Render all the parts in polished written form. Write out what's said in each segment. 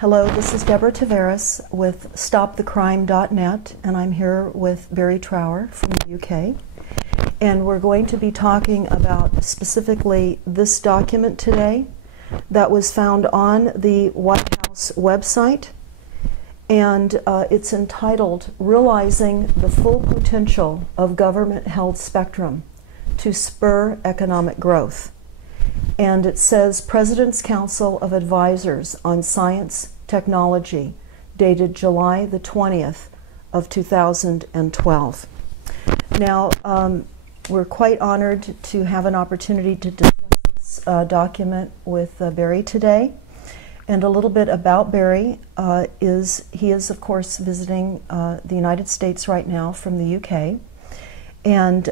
Hello, this is Deborah Tavares with StopTheCrime.net, and I'm here with Barry Trower from the UK. And we're going to be talking about specifically this document today that was found on the White House website. And it's entitled, Realizing the Full Potential of Government-Held Spectrum to Spur Economic Growth. And it says President's Council of Advisors on Science Technology, dated July the 20th of 2012. Now, we're quite honored to have an opportunity to discuss this document with Barry today. And a little bit about Barry he is of course visiting the United States right now from the UK. And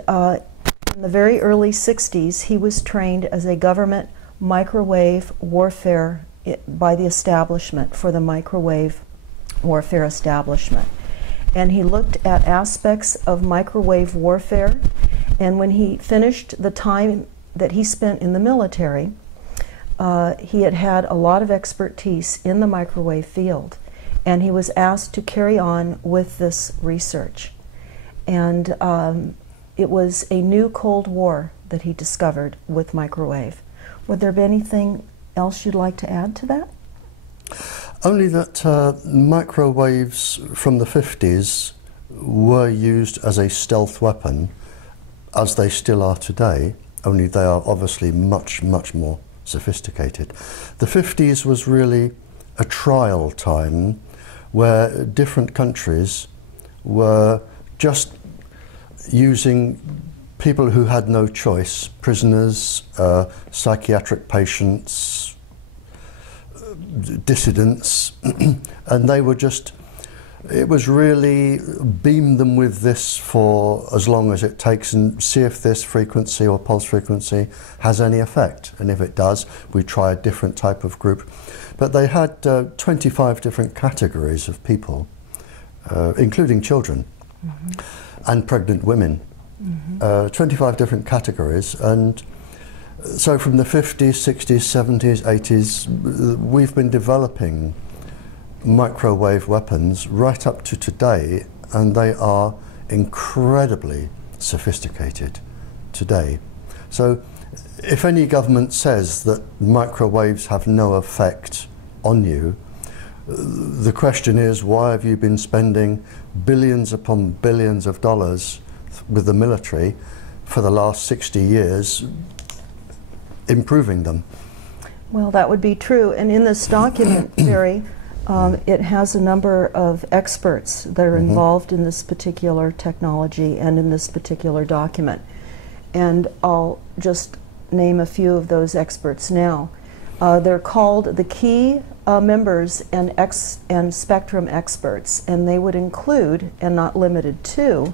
in the very early 60s, he was trained as a government microwave warfare by the establishment, for the microwave warfare establishment. And he looked at aspects of microwave warfare, and when he finished the time that he spent in the military, he had had a lot of expertise in the microwave field, and he was asked to carry on with this research. And it was a new Cold War that he discovered with microwave. Would there be anything else you'd like to add to that? Only that microwaves from the 50s were used as a stealth weapon, as they still are today, only they are obviously much, much more sophisticated. The 50s was really a trial time where different countries were just using people who had no choice, prisoners, psychiatric patients, dissidents, and they were just, it was really beam them with this for as long as it takes and see if this frequency or pulse frequency has any effect. And if it does, we try a different type of group. But they had 25 different categories of people, including children. And pregnant women, 25 different categories. And so from the 50s, 60s, 70s, 80s, we've been developing microwave weapons right up to today, and they are incredibly sophisticated today. So if any government says that microwaves have no effect on you, the question is, why have you been spending billions upon billions of dollars with the military for the last 60 years improving them? Well, that would be true. And in this document, Barry, it has a number of experts that are involved in this particular technology and in this particular document. And I'll just name a few of those experts now. They're called the key members and spectrum experts, and they would include, and not limited to,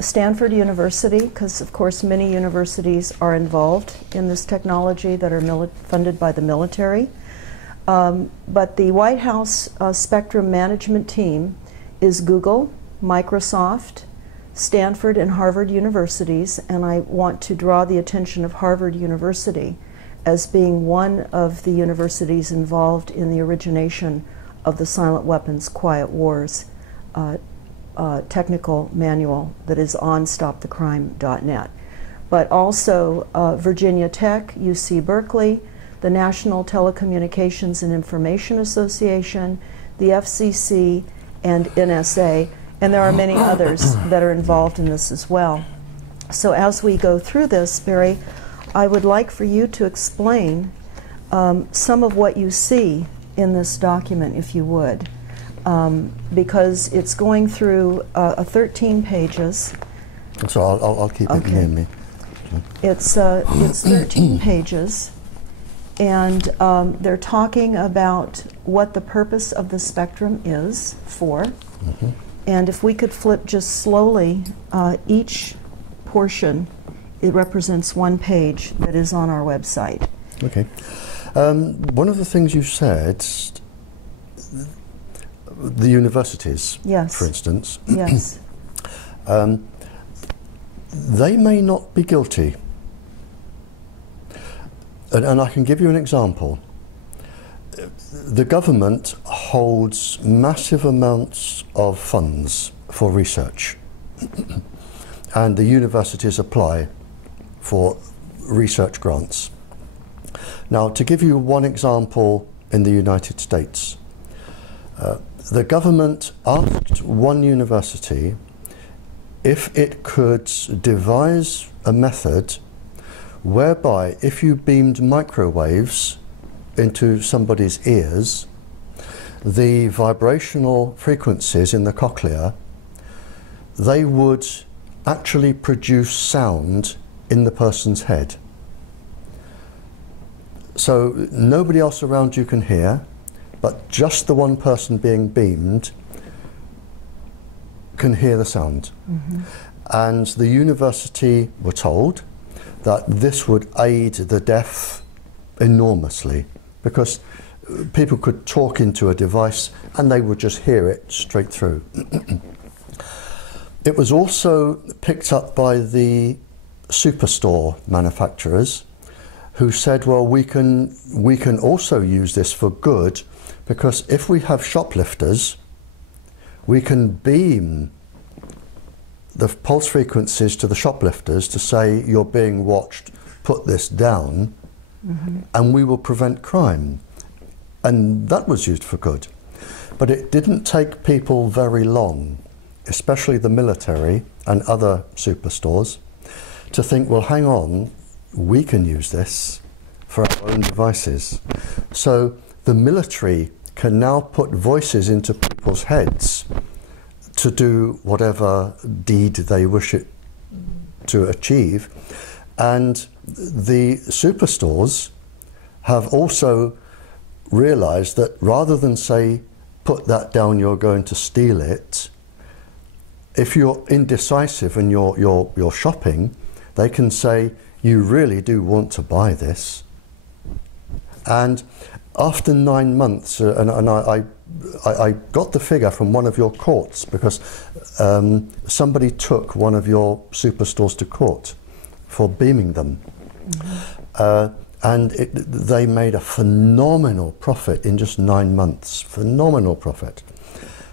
Stanford University, because of course many universities are involved in this technology that are funded by the military. But the White House spectrum management team is Google, Microsoft, Stanford, and Harvard universities, and I want to draw the attention of Harvard University as being one of the universities involved in the origination of the Silent Weapons Quiet Wars technical manual that is on StopTheCrime.net. But also Virginia Tech, UC Berkeley, the National Telecommunications and Information Association, the FCC, and NSA, and there are many others that are involved in this as well. So as we go through this, Barry, I would like for you to explain some of what you see in this document, if you would, because it's going through 13 pages, So I'll keep it near me. It's 13 pages, and they're talking about what the purpose of the spectrum is for. And if we could flip just slowly, each portion, it represents one page that is on our website. Okay. One of the things you said, the universities, yes, for instance, yes, they may not be guilty. And I can give you an example. The government holds massive amounts of funds for research, and the universities apply for research grants. Now, to give you one example in the United States, the government asked one university if it could devise a method whereby if you beamed microwaves into somebody's ears, the vibrational frequencies in the cochlea, they would actually produce sound in the person's head. So nobody else around you can hear, but just the one person being beamed can hear the sound. And the university were told that this would aid the deaf enormously, because people could talk into a device and they would just hear it straight through. It was also picked up by the superstore manufacturers, who said, well, we can also use this for good, because if we have shoplifters, we can beam the pulse frequencies to the shoplifters to say, you're being watched, put this down, and we will prevent crime. And that was used for good. But it didn't take people very long, especially the military and other superstores, to think, well, hang on, we can use this for our own devices. So the military can now put voices into people's heads to do whatever deed they wish it to achieve. And the superstores have also realized that rather than say, put that down, you're going to steal it, if you're indecisive and you're shopping, they can say, you really do want to buy this. And after 9 months, and I got the figure from one of your courts, because somebody took one of your superstores to court for beaming them. And they made a phenomenal profit in just 9 months, phenomenal profit.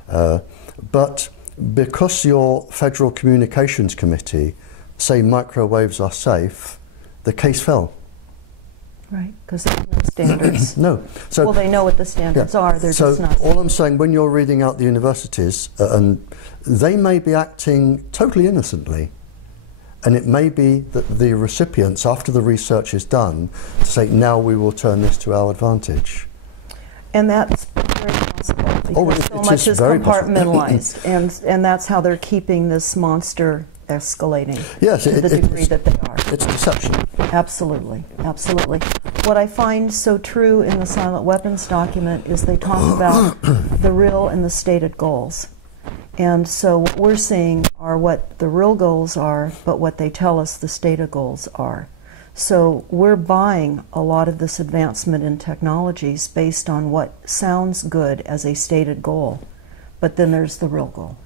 But because your Federal Communications Committee say microwaves are safe, the case fell. Right, because there's no standards. No. So, well, they know what the standards are, they're just not. So all I'm saying, when you're reading out the universities, and they may be acting totally innocently, and it may be that the recipients, after the research is done, to say, now we will turn this to our advantage. And that's very possible, because so much is very compartmentalized, and that's how they're keeping this monster escalating, yes, to the degree that they are. It's deception. Absolutely, absolutely. What I find so true in the silent weapons document is they talk about the real and the stated goals. And so what we're seeing are what the real goals are, but what they tell us the stated goals are. So we're buying a lot of this advancement in technologies based on what sounds good as a stated goal, but then there's the real goal.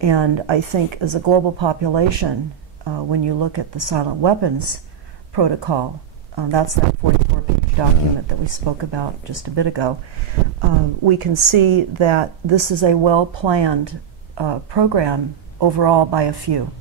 And I think as a global population, when you look at the silent weapons protocol, that's that 44-page document that we spoke about just a bit ago, we can see that this is a well-planned program overall by a few.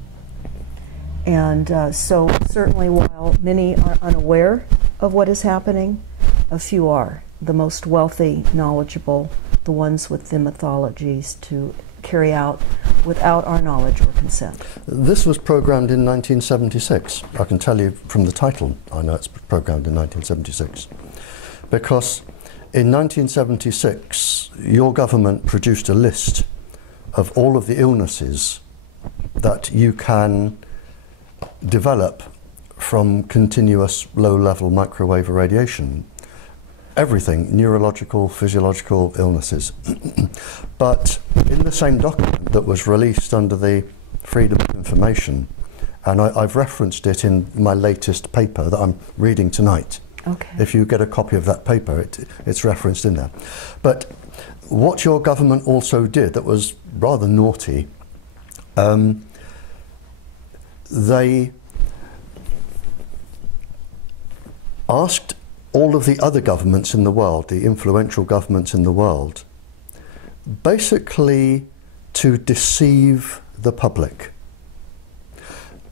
And so certainly while many are unaware of what is happening, a few are. The most wealthy, knowledgeable, the ones with the mythologies to carry out without our knowledge or consent. This was programmed in 1976. I can tell you from the title, I know it's programmed in 1976. Because in 1976, your government produced a list of all of the illnesses that you can develop from continuous low-level microwave irradiation. Everything, neurological, physiological illnesses. But in the same document that was released under the Freedom of Information, and I've referenced it in my latest paper that I'm reading tonight. Okay. If you get a copy of that paper, it's referenced in there. But what your government also did that was rather naughty, they asked all of the other governments in the world, the influential governments in the world, basically to deceive the public.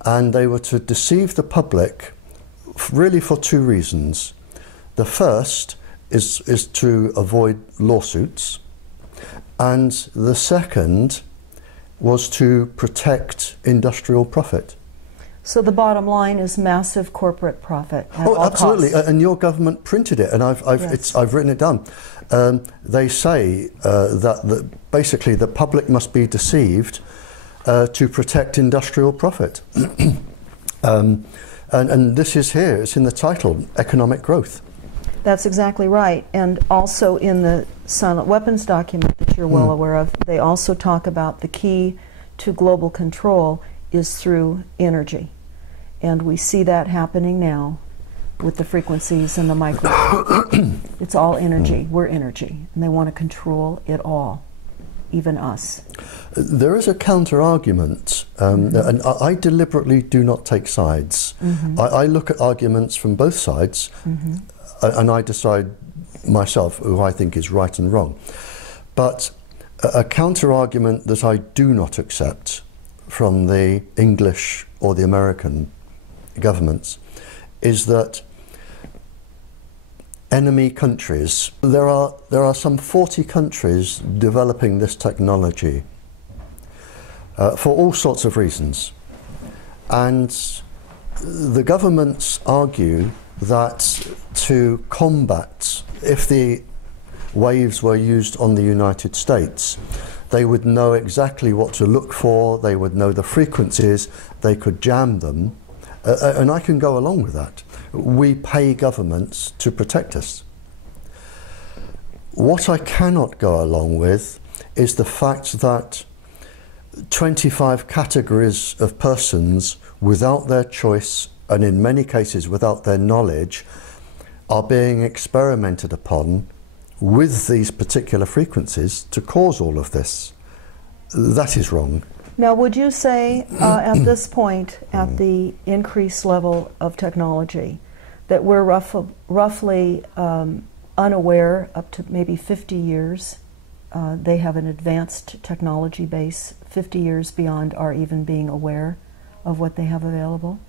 And they were to deceive the public really for two reasons. The first is to avoid lawsuits, and the second was to protect industrial profit. So the bottom line is massive corporate profit at Oh, all absolutely. costs. And your government printed it, and I've written it down. They say that basically the public must be deceived to protect industrial profit. And this is here, it's in the title, Economic Growth. That's exactly right. And also in the silent weapons document that you're well aware of, they also talk about the key to global control is through energy. And we see that happening now with the frequencies and the microwave. It's all energy. We're energy. And they want to control it all, even us. There is a counter-argument, and I deliberately do not take sides. I look at arguments from both sides, and I decide myself who I think is right and wrong. But a counter-argument that I do not accept from the English or the American governments is that enemy countries, there are some 40 countries developing this technology for all sorts of reasons, and the governments argue that to combat, if the waves were used on the United States, they would know exactly what to look for, they would know the frequencies, they could jam them, and I can go along with that. We pay governments to protect us. What I cannot go along with is the fact that 25 categories of persons without their choice, and in many cases without their knowledge, are being experimented upon with these particular frequencies to cause all of this. That is wrong. Now, would you say at this point, at the increased level of technology, that we're roughly unaware up to maybe 50 years? They have an advanced technology base 50 years beyond our even being aware of what they have available?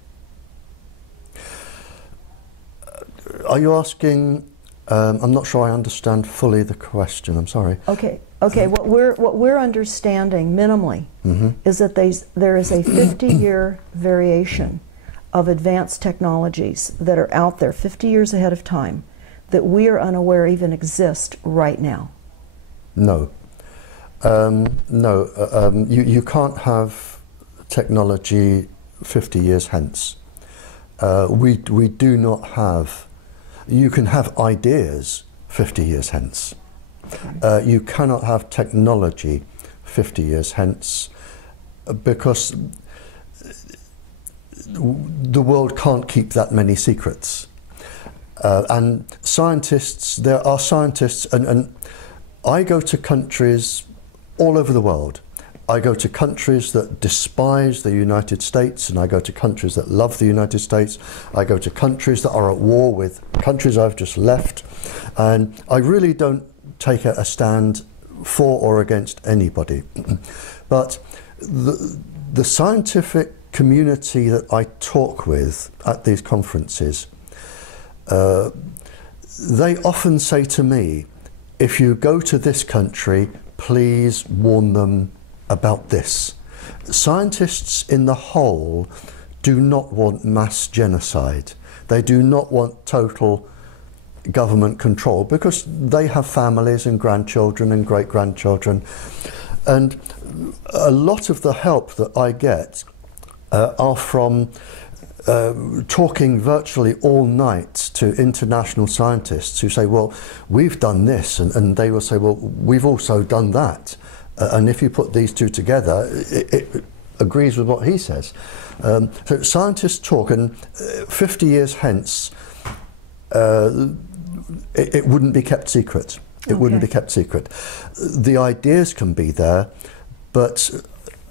Are you asking, I'm not sure I understand fully the question, I'm sorry. Okay. What we're understanding minimally is that there is a 50-year variation of advanced technologies that are out there 50 years ahead of time that we are unaware even exist right now. No. You can't have technology 50 years hence. We do not have, you can have ideas 50 years hence. You cannot have technology 50 years hence because the world can't keep that many secrets. And scientists, there are scientists, and I go to countries all over the world. I go to countries that despise the United States, and I go to countries that love the United States. I go to countries that are at war with countries I've just left. And I really don't take a stand for or against anybody. But the scientific community that I talk with at these conferences, they often say to me, if you go to this country, please warn them about this. Scientists in the whole do not want mass genocide. They do not want total government control because they have families and grandchildren and great-grandchildren. And a lot of the help that I get are from talking virtually all night to international scientists who say, well, we've done this, and they will say, well, we've also done that. And if you put these two together, it agrees with what he says. So scientists talk, and 50 years hence, it wouldn't be kept secret. It wouldn't be kept secret. The ideas can be there, but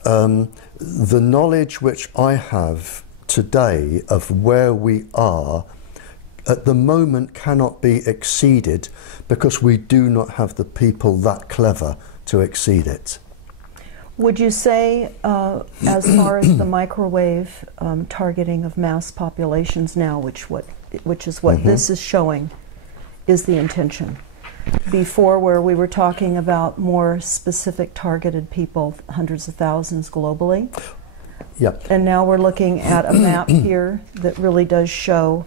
the knowledge which I have today of where we are at the moment cannot be exceeded, because we do not have the people that clever to exceed it. Would you say, as far as the microwave targeting of mass populations now, which is what this is showing, is the intention? Before, where we were talking about more specific targeted people, hundreds of thousands globally. Yep. And now we're looking at a map here that really does show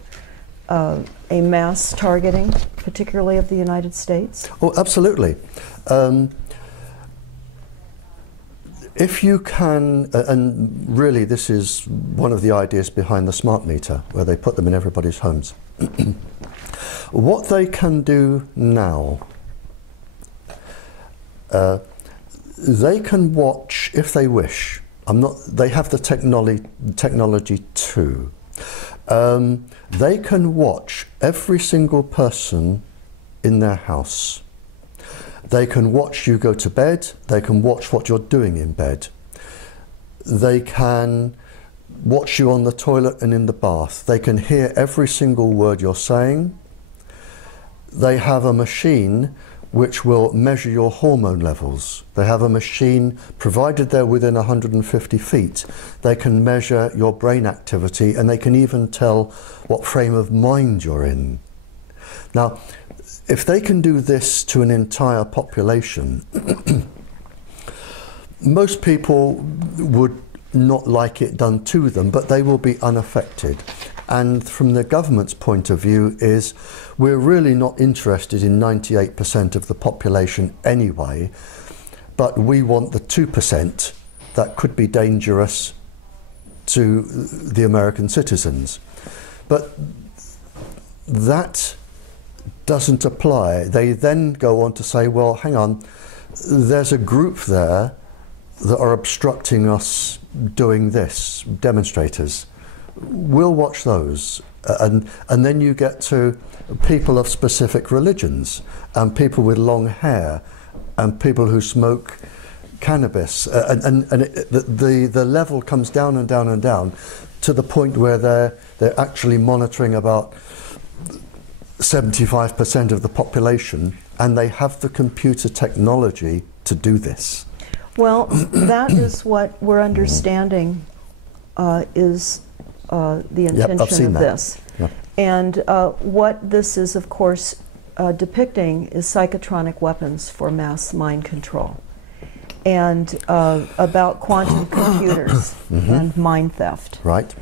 a mass targeting, particularly of the United States. Oh, absolutely. If you can, and really this is one of the ideas behind the smart meter, where they put them in everybody's homes. What they can do now, they can watch, if they wish. They have the technology too. They can watch every single person in their house. They can watch you go to bed. They can watch what you're doing in bed. They can watch you on the toilet and in the bath. They can hear every single word you're saying. They have a machine which will measure your hormone levels. They have a machine, provided they're within 150 feet, they can measure your brain activity, and they can even tell what frame of mind you're in. Now, if they can do this to an entire population, most people would not like it done to them, but they will be unaffected. And from the government's point of view is, we're really not interested in 98% of the population anyway, but we want the 2% that could be dangerous to the American citizens. But that doesn't apply. They then go on to say, well, hang on, there's a group there that are obstructing us doing this, demonstrators. We'll watch those. And then you get to people of specific religions, and people with long hair, and people who smoke cannabis. The level comes down and down and down to the point where they're actually monitoring about 75% of the population, and they have the computer technology to do this. Well, that is what we're understanding is the intention of this. Yep. And what this is, of course, depicting is psychotronic weapons for mass mind control, and about quantum computers and mind theft. Right.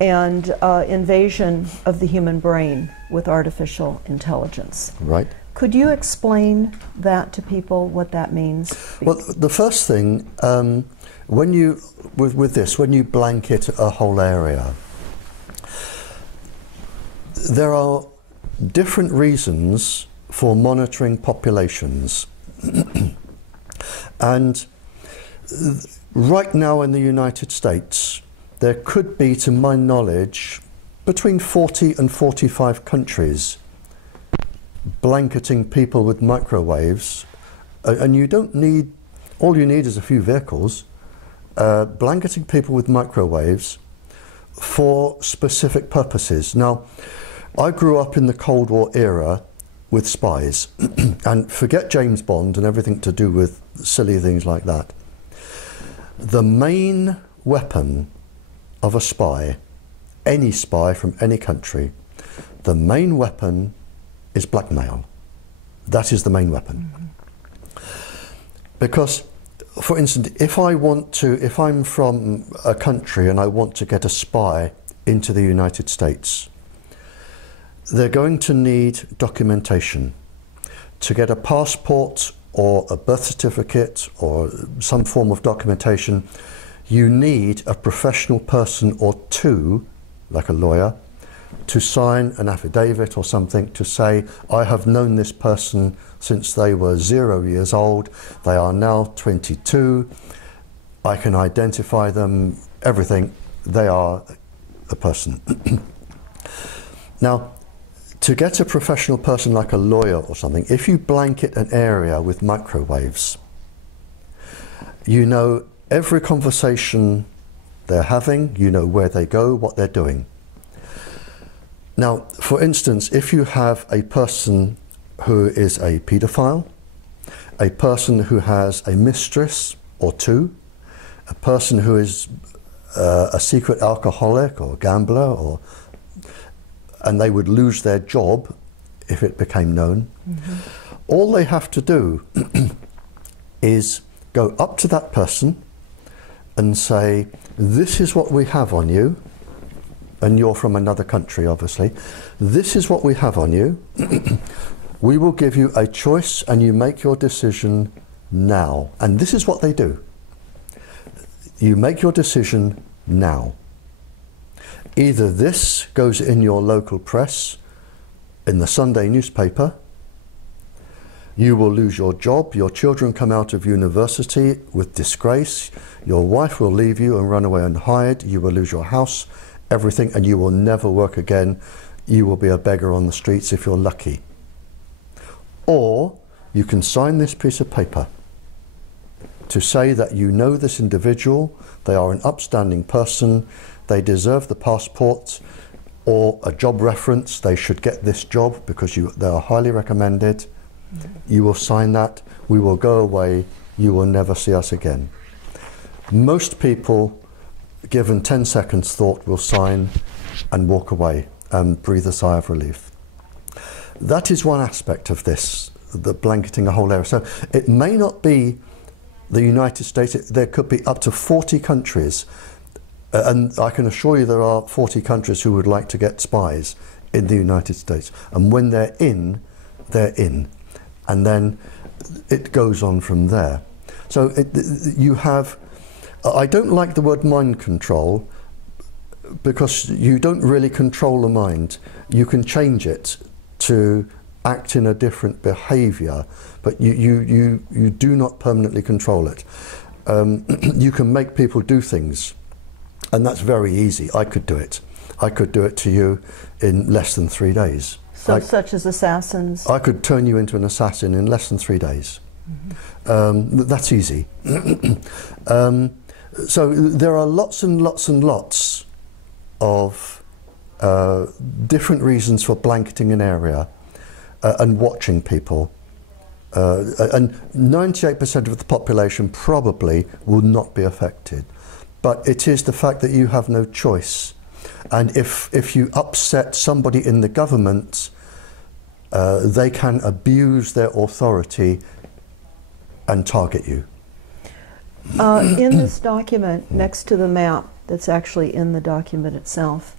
And invasion of the human brain with artificial intelligence. Right. Could you explain that to people, what that means? Well, the first thing, when you, with this, when you blanket a whole area, there are different reasons for monitoring populations. And right now in the United States, there could be, to my knowledge, between 40 and 45 countries blanketing people with microwaves, and you don't need, all you need is a few vehicles, blanketing people with microwaves for specific purposes. Now, I grew up in the Cold War era with spies, and forget James Bond and everything to do with silly things like that. The main weapon of a spy, any spy from any country, the main weapon is blackmail. That is the main weapon. Because, for instance, if I'm from a country and I want to get a spy into the United States, they're going to need documentation. To get a passport or a birth certificate or some form of documentation, you need a professional person or two, like a lawyer, to sign an affidavit or something to say, I have known this person since they were 0 years old, they are now 22, I can identify them, everything, they are a person. Now, to get a professional person like a lawyer or something, if you blanket an area with microwaves, you know every conversation they're having, you know where they go, what they're doing. Now, for instance, if you have a person who is a paedophile, a person who has a mistress or two, a person who is a secret alcoholic or gambler, and they would lose their job if it became known, all they have to do is go up to that person and say, this is what we have on you, and you're from another country obviously, this is what we have on you, we will give you a choice and you make your decision now. And this is what they do. You make your decision now. Either this goes in your local press, in the Sunday newspaper, you will lose your job, your children come out of university with disgrace, your wife will leave you and run away and hide, you will lose your house, everything, and you will never work again. You will be a beggar on the streets if you're lucky. Or you can sign this piece of paper to say that you know this individual, they are an upstanding person, they deserve the passport or a job reference, they should get this job because they are highly recommended. You will sign that, we will go away, you will never see us again. Most people, given 10 seconds thought, will sign and walk away and breathe a sigh of relief. That is one aspect of this, the blanketing a whole area. So it may not be the United States, there could be up to 40 countries, and I can assure you there are 40 countries who would like to get spies in the United States. And when they're in, they're in. And then it goes on from there. So you have, I don't like the word mind control, because you don't really control the mind. You can change it to act in a different behaviour, but you do not permanently control it. You can make people do things, and that's very easy. I could do it. I could do it to you in less than 3 days. So such as assassins? I could turn you into an assassin in less than 3 days. That's easy. So there are lots and lots and lots of different reasons for blanketing an area and watching people. And 98% of the population probably will not be affected. But it is the fact that you have no choice. And if you upset somebody in the government, they can abuse their authority and target you. In this document, next to the map that's actually in the document itself,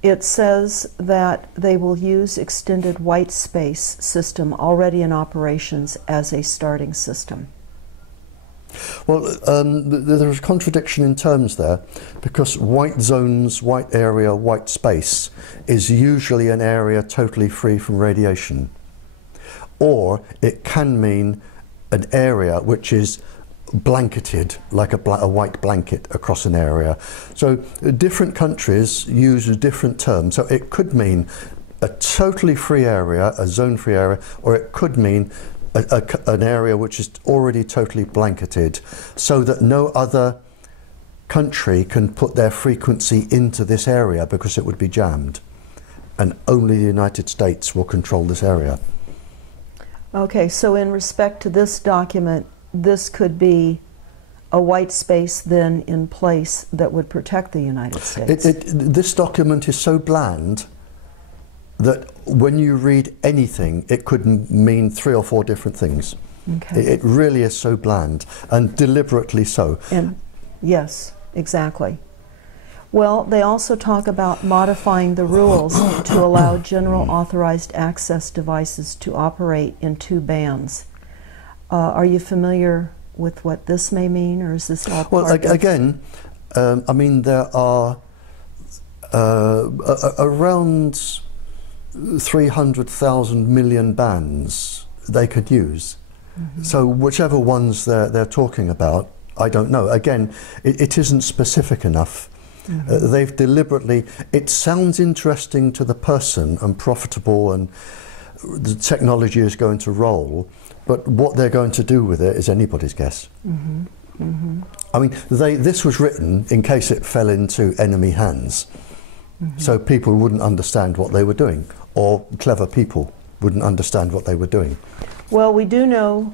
it says that they will use extended white space system already in operations as a starting system. Well, there's a contradiction in terms there, because white zones, white area, white space is usually an area totally free from radiation. Or it can mean an area which is blanketed, like a white blanket across an area. So different countries use different terms. So it could mean a totally free area, a zone-free area, or it could mean an area which is already totally blanketed, so that no other country can put their frequency into this area because it would be jammed, and only the United States will control this area. Okay, so in respect to this document, this could be a white space then in place that would protect the United States. This document is so bland that when you read anything, it could mean 3 or 4 different things. Okay. It really is so bland, and deliberately so. And yes, exactly. Well, they also talk about modifying the rules to allow general authorized access devices to operate in 2 bands. Are you familiar with what this may mean, or is this all part Well, of... again, I mean, there are around 300,000 million bands they could use. Mm-hmm. So whichever ones they're talking about, I don't know. Again, it isn't specific enough. Mm-hmm. They've deliberately, it sounds interesting to the person and profitable, and the technology is going to roll, but what they're going to do with it is anybody's guess. Mm-hmm. Mm-hmm. I mean, this was written in case it fell into enemy hands. Mm-hmm. So people wouldn't understand what they were doing, or clever people wouldn't understand what they were doing. Well, we do know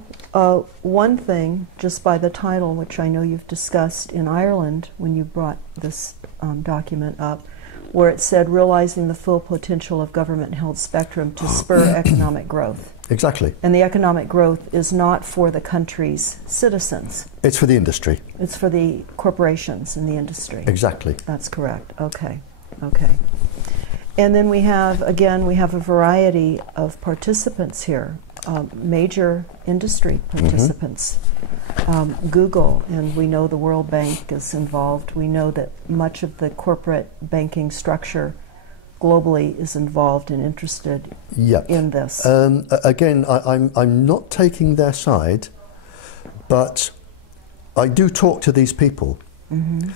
one thing just by the title, which I know you've discussed in Ireland when you brought this document up, where it said realizing the full potential of government-held spectrum to spur economic growth. Exactly. And the economic growth is not for the country's citizens. It's for the industry. It's for the corporations in the industry. Exactly. That's correct. Okay. Okay. And then we have, again, we have a variety of participants here, major industry participants. Mm-hmm. Google, and we know the World Bank is involved. We know that much of the corporate banking structure globally is involved and interested in this. Again, I'm not taking their side, but I do talk to these people. Mm-hmm.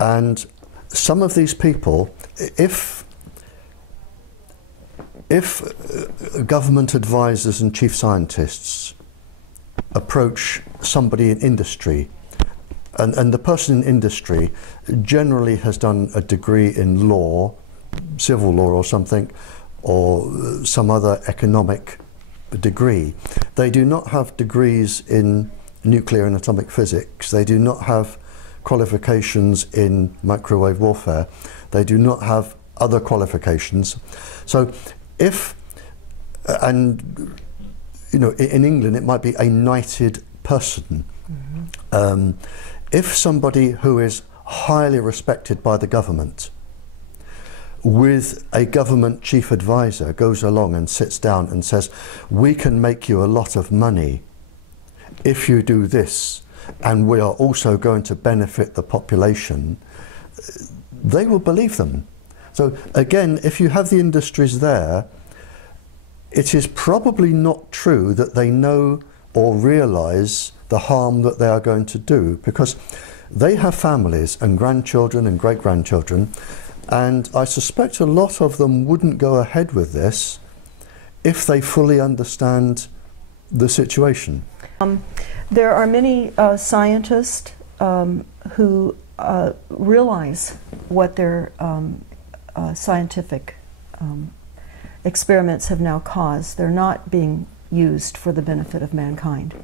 And some of these people, if government advisors and chief scientists approach somebody in industry, and the person in industry generally has done a degree in law, civil law or something, or some other economic degree. They do not have degrees in nuclear and atomic physics. They do not have qualifications in microwave warfare. They do not have other qualifications. So if, and you know, in England it might be a knighted person. Mm-hmm. If somebody who is highly respected by the government with a government chief advisor goes along and sits down and says, we can make you a lot of money if you do this, and we are also going to benefit the population, they will believe them. So again, if you have the industries there, it is probably not true that they know or realize the harm that they are going to do, because they have families and grandchildren and great-grandchildren, and I suspect a lot of them wouldn't go ahead with this if they fully understand the situation. There are many scientists who realize what their scientific experiments have now caused. They're not being used for the benefit of mankind.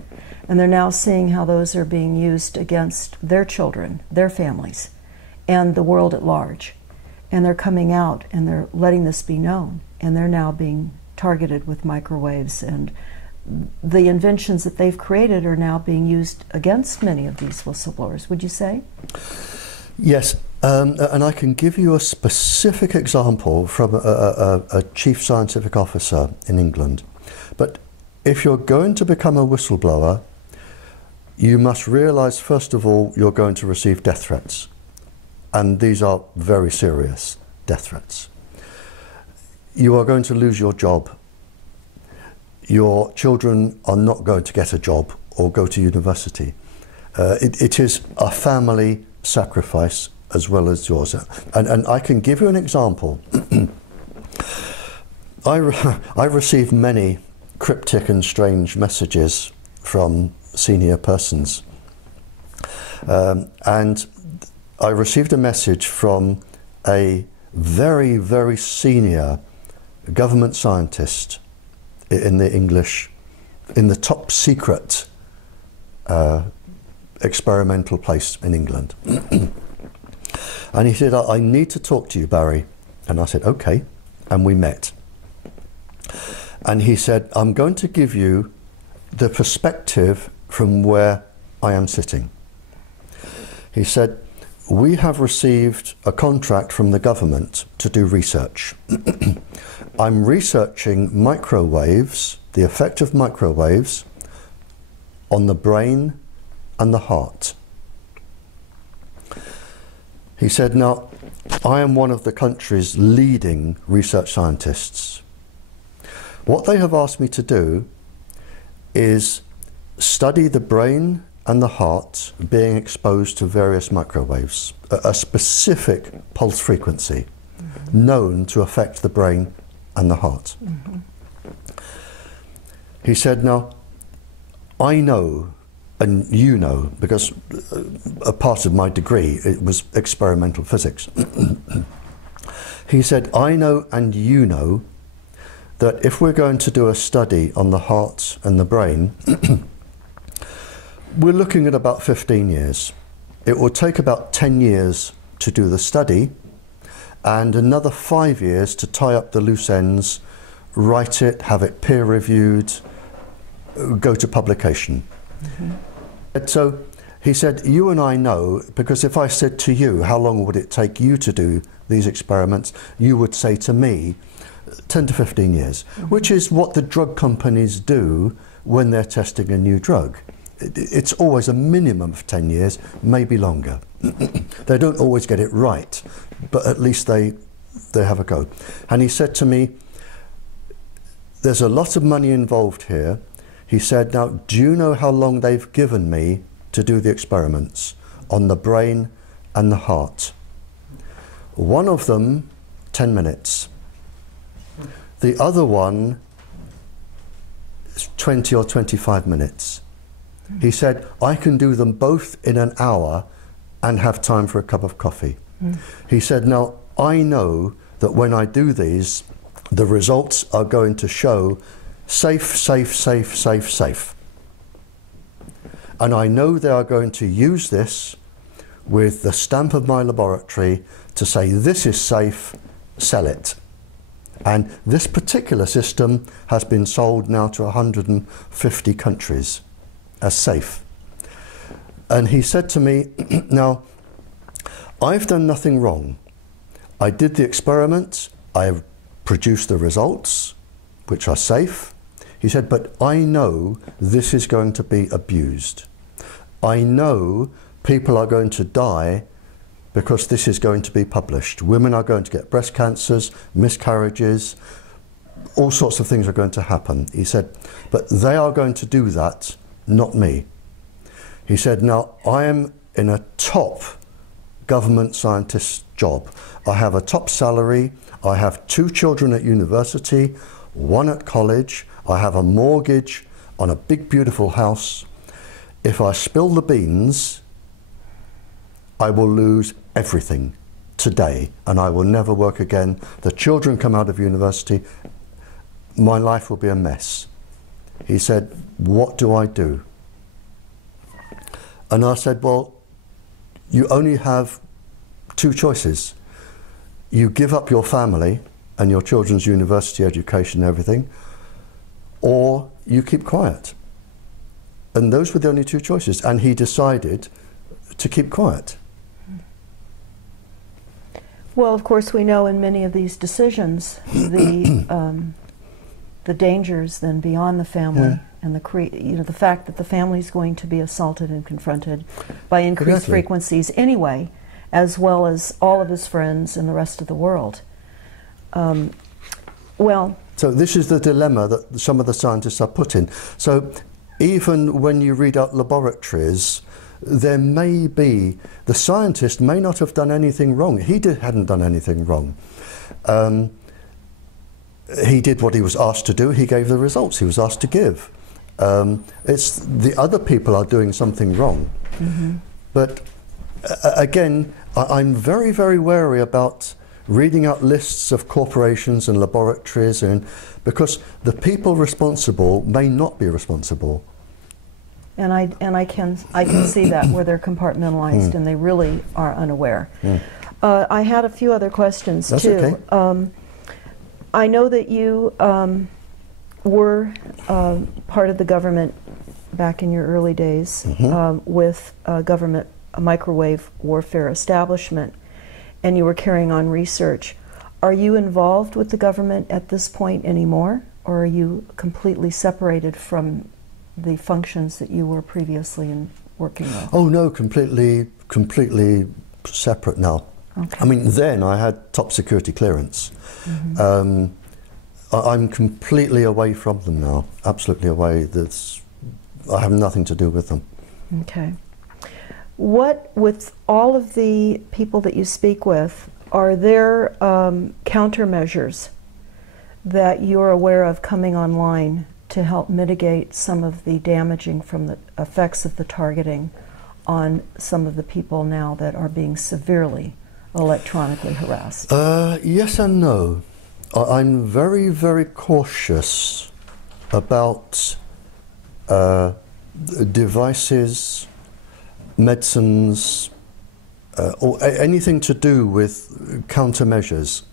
And they're now seeing how those are being used against their children, their families, and the world at large. And they're coming out and they're letting this be known. And they're now being targeted with microwaves, and the inventions that they've created are now being used against many of these whistleblowers, would you say? Yes, and I can give you a specific example from a chief scientific officer in England. But if you're going to become a whistleblower, you must realize, first of all, you're going to receive death threats. And these are very serious death threats. You are going to lose your job. Your children are not going to get a job or go to university. It is a family sacrifice as well as yours. And I can give you an example. I received many cryptic and strange messages from senior persons. And I received a message from a very, very senior government scientist in the top secret experimental place in England. And he said, I need to talk to you, Barry. And I said, okay. And we met. And he said, I'm going to give you the perspective from where I am sitting. He said, we have received a contract from the government to do research. I'm researching microwaves, the effect of microwaves on the brain and the heart. He said, now, I am one of the country's leading research scientists. What they have asked me to do is study the brain and the heart being exposed to various microwaves, a specific pulse frequency known to affect the brain and the heart. He said, now, I know, and you know, because a part of my degree, it was experimental physics. He said, I know and you know that if we're going to do a study on the heart and the brain, we're looking at about 15 years. It will take about 10 years to do the study and another 5 years to tie up the loose ends, write it, have it peer reviewed, go to publication. So he said, you and I know, because if I said to you, how long would it take you to do these experiments, you would say to me, 10 to 15 years, which is what the drug companies do when they're testing a new drug. It's always a minimum of 10 years, maybe longer. They don't always get it right, but at least they have a go. And he said to me, there's a lot of money involved here. He said, now, do you know how long they've given me to do the experiments on the brain and the heart? One of them, 10 minutes. The other one is 20 or 25 minutes. He said, I can do them both in an hour and have time for a cup of coffee. He said, now, I know that when I do these, the results are going to show safe, safe, safe, safe, safe. And I know they are going to use this with the stamp of my laboratory to say, this is safe, sell it. And this particular system has been sold now to 150 countries as safe. And he said to me, now, I've done nothing wrong. I did the experiment, I produced the results, which are safe. He said, but I know this is going to be abused. I know people are going to die because this is going to be published. Women are going to get breast cancers, miscarriages, all sorts of things are going to happen. He said, but they are going to do that, not me. He said, now, I am in a top government scientist job. I have a top salary, I have 2 children at university, 1 at college, I have a mortgage on a big beautiful house. If I spill the beans, I will lose everything today and I will never work again. The children come out of university, my life will be a mess. He said, what do I do? And I said, well, you only have 2 choices. You give up your family and your children's university education and everything, or you keep quiet. And those were the only 2 choices. And he decided to keep quiet. Well, of course, we know in many of these decisions the dangers then beyond the family, and the fact that the family is going to be assaulted and confronted by increased frequencies anyway, as well as all of his friends and the rest of the world. So this is the dilemma that some of the scientists are put in. So even when you read out laboratories, there may be, the scientist may not have done anything wrong. He hadn't done anything wrong. He did what he was asked to do. He gave the results he was asked to give. It's the other people are doing something wrong. But again, I'm very, very wary about reading out lists of corporations and laboratories, because the people responsible may not be responsible. And I can see that, where they're compartmentalized and they really are unaware. I had a few other questions too. Okay. I know that you were part of the government back in your early days with government microwave warfare establishment, and you were carrying on research. Are you involved with the government at this point anymore, or are you completely separated from the functions that you were previously working with? Oh no, completely separate now. Okay. I mean, then I had top security clearance. Mm-hmm. I'm completely away from them now, absolutely away. I have nothing to do with them. Okay. What, with all of the people that you speak with, are there countermeasures that you're aware of coming online to help mitigate some of the damaging from the effects of the targeting on some of the people now that are being severely electronically harassed? Yes and no. I'm very, very cautious about devices, medicines, or anything to do with countermeasures.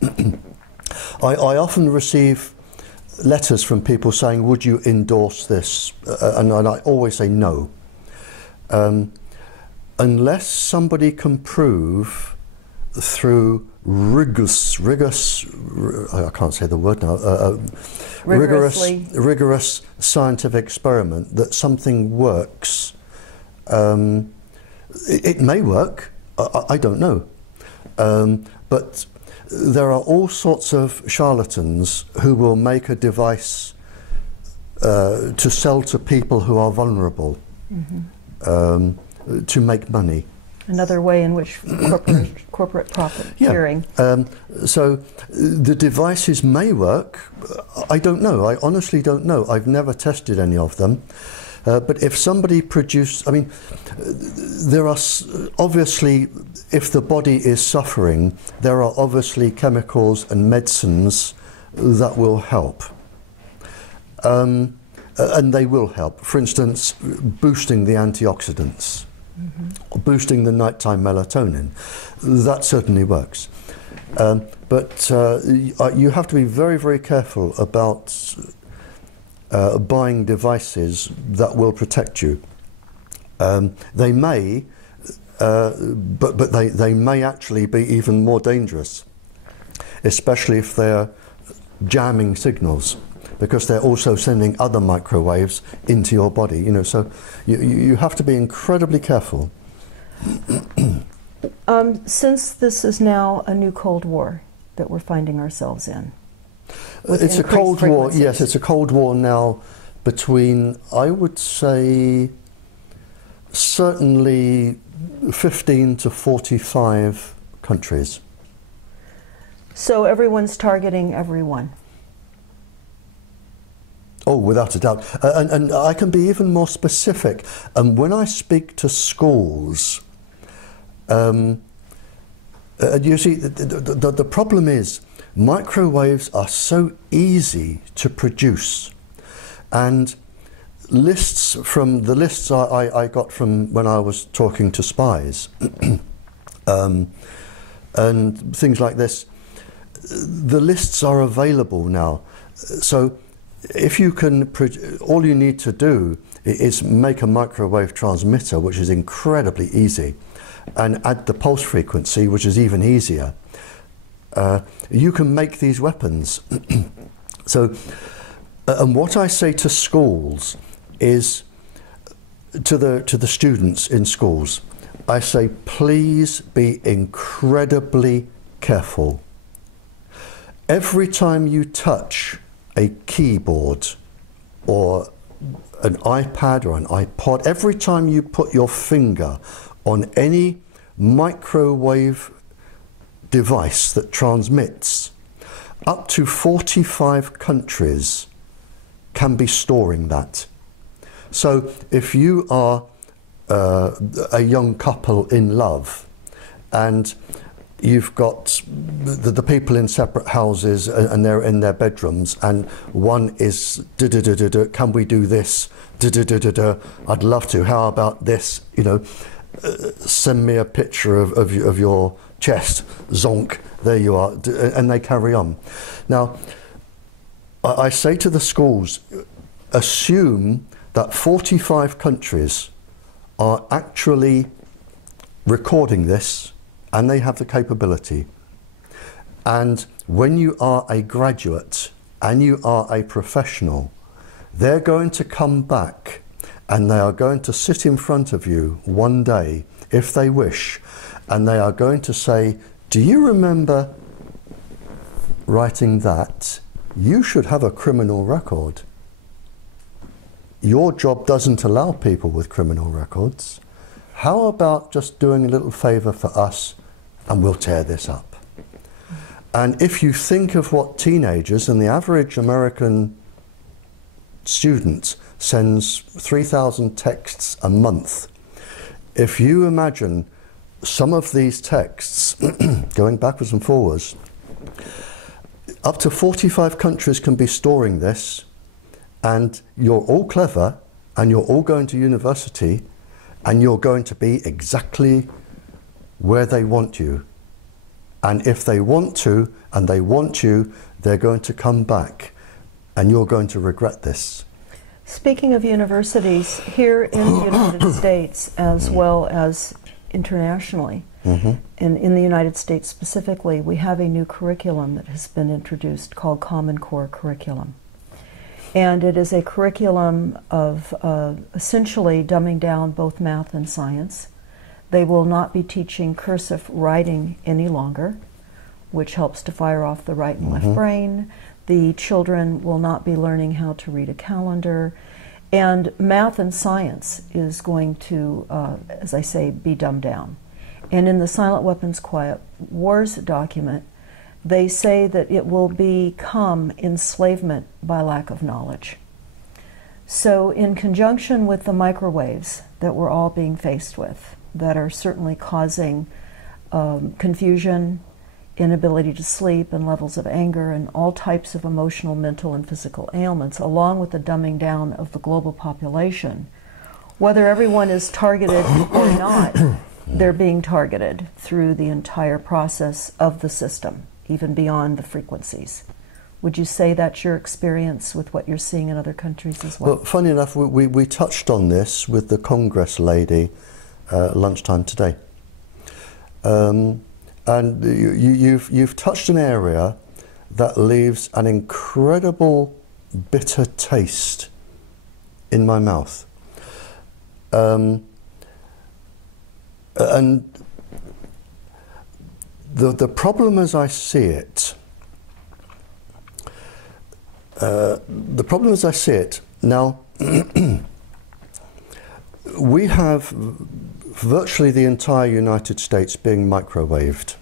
I often receive letters from people saying, would you endorse this? And I always say no. Unless somebody can prove through rigorous, I can't say the word now, rigorous scientific experiment that something works, it may work, I don't know. But there are all sorts of charlatans who will make a device to sell to people who are vulnerable, mm-hmm. To make money. Another way in which corporate profiteering. Yeah. So the devices may work. I don't know. I honestly don't know. I've never tested any of them. But if somebody produced, I mean, there are obviously, if the body is suffering, there are obviously chemicals and medicines that will help. And they will help. For instance, boosting the antioxidants. Mm-hmm. Boosting the nighttime melatonin, that certainly works. But you have to be very, very careful about buying devices that will protect you. They may, but they may actually be even more dangerous, especially if they're jamming signals, because they're also sending other microwaves into your body, you know, so you have to be incredibly careful. Since this is now a new Cold War that we're finding ourselves in. It's a Cold War, yes, it's a Cold War now between, I would say, certainly 15 to 45 countries. So everyone's targeting everyone? Oh, without a doubt. And I can be even more specific. When I speak to schools, you see, the problem is microwaves are so easy to produce. And the lists I got from when I was talking to spies, and things like this, the lists are available now. So if you can, all you need to do is make a microwave transmitter, which is incredibly easy, and add the pulse frequency, which is even easier. You can make these weapons. So, and what I say to schools is, to the students in schools, I say, please be incredibly careful. Every time you touch a keyboard or an iPad or an iPod, every time you put your finger on any microwave device that transmits, up to 45 countries can be storing that. So if you are a young couple in love and you've got the people in separate houses and they're in their bedrooms, and one is can we do this, I'd love to, how about this, you know, send me a picture of your chest, zonk, there you are, and they carry on. Now I say to the schools, assume that 45 countries are actually recording this, and they have the capability. And when you are a graduate and you are a professional, they're going to come back and they are going to sit in front of you one day, if they wish, and they are going to say, do you remember writing that? You should have a criminal record. Your job doesn't allow people with criminal records. How about just doing a little favour for us and we'll tear this up? And if you think of what teenagers, and the average American student sends 3,000 texts a month, if you imagine some of these texts going backwards and forwards, up to 45 countries can be storing this, and you're all clever and you're all going to university and you're going to be exactly where they want you. And if they want to and they want you, they're going to come back and you're going to regret this. Speaking of universities, here in the United States as well as internationally, and in the United States specifically, we have a new curriculum that has been introduced called Common Core Curriculum. And it is a curriculum of essentially dumbing down both math and science. They will not be teaching cursive writing any longer, which helps to fire off the right and left brain. The children will not be learning how to read a calendar. And math and science is going to, as I say, be dumbed down. And in the Silent Weapons Quiet Wars document, they say that it will become enslavement by lack of knowledge. So in conjunction with the microwaves that we're all being faced with, that are certainly causing confusion, inability to sleep, and levels of anger, and all types of emotional, mental, and physical ailments, along with the dumbing down of the global population, whether everyone is targeted or not, they're being targeted through the entire process of the system, even beyond the frequencies. Would you say that's your experience with what you're seeing in other countries as well? Well, funny enough, we touched on this with the Congress lady lunchtime today. And you've touched an area that leaves an incredible bitter taste in my mouth. And the problem as I see it, now, we have virtually the entire United States being microwaved.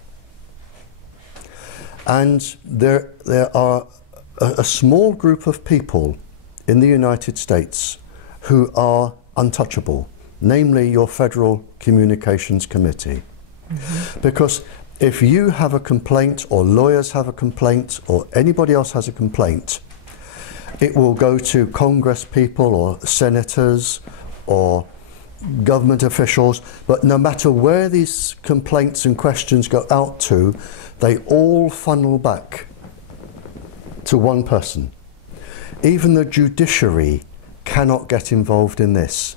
And there are a small group of people in the United States who are untouchable, namely your Federal Communications Committee. Because if you have a complaint, or lawyers have a complaint, or anybody else has a complaint, it will go to Congress people or senators or government officials, but no matter where these complaints and questions go out to, they all funnel back to one person. Even the judiciary cannot get involved in this.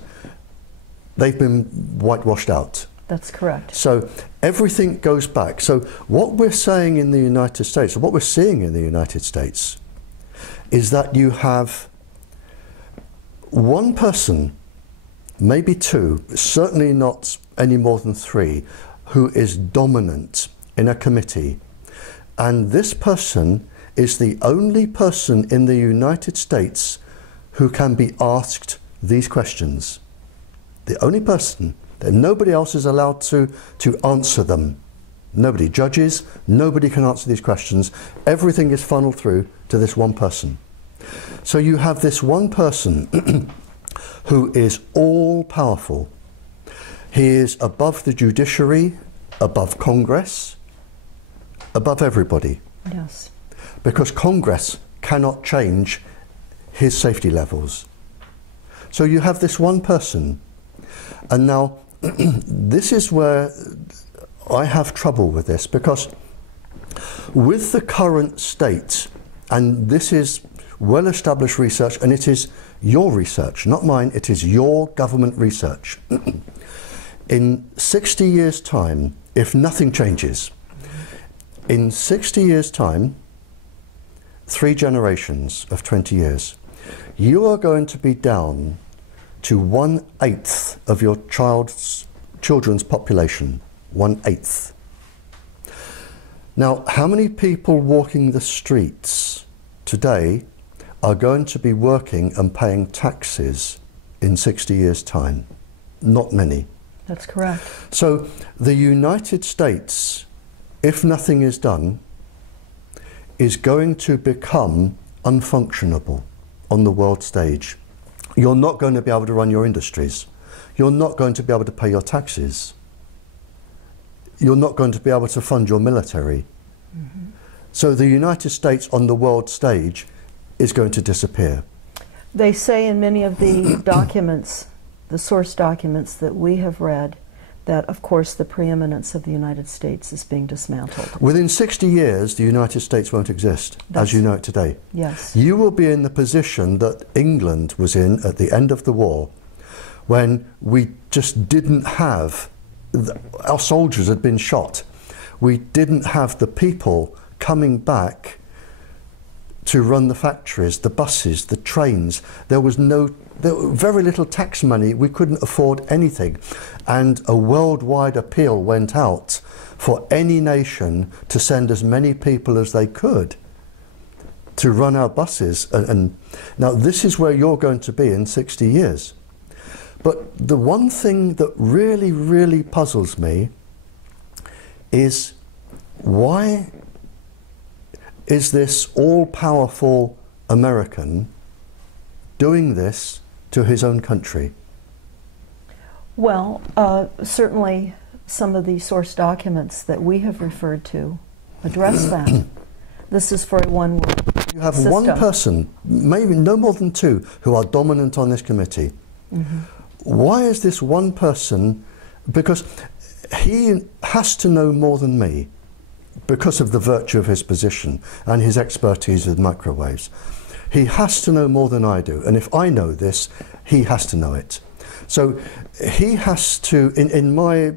They've been whitewashed out. That's correct. So everything goes back. So what we're saying in the United States, or what we're seeing in the United States, is that you have one person, maybe two, certainly not any more than three, who is dominant in a committee. And this person is the only person in the United States who can be asked these questions. The only person, that nobody else is allowed to answer them. Nobody, judges, nobody can answer these questions. Everything is funneled through to this one person. So you have this one person who is all powerful. He is above the judiciary, above Congress, above everybody. Yes. Because Congress cannot change his safety levels. So you have this one person. And now, this is where I have trouble with this, because with the current state, and this is well-established research, and it is your research, not mine, it is your government research. In 60 years' time, if nothing changes, in 60 years' time, 3 generations of 20 years, you are going to be down to 1/8 of your children's population. 1/8. Now, how many people walking the streets today are going to be working and paying taxes in 60 years' time? Not many. That's correct. So the United States, if nothing is done, is going to become unfunctionable on the world stage. You're not going to be able to run your industries. You're not going to be able to pay your taxes. You're not going to be able to fund your military. Mm-hmm. So the United States on the world stage is going to disappear. They say in many of the documents, the source documents that we have read, that of course the preeminence of the United States is being dismantled. Within 60 years, the United States won't exist as you know it today. Yes. You will be in the position that England was in at the end of the war, when we just didn't have, our soldiers had been shot. We didn't have the people coming back to run the factories, the buses, the trains. There was very little tax money. We couldn't afford anything. And a worldwide appeal went out for any nation to send as many people as they could to run our buses. And now this is where you're going to be in 60 years. But the one thing that really, really puzzles me is, why is this all-powerful American doing this to his own country? Well, certainly some of the source documents that we have referred to address that. This is for a one-world You have system. one person, maybe no more than two, who are dominant on this committee. Mm-hmm. Why is this one person? Because he has to know more than me, because of the virtue of his position and his expertise with microwaves. He has to know more than I do, and if I know this, he has to know it. So he has to, in my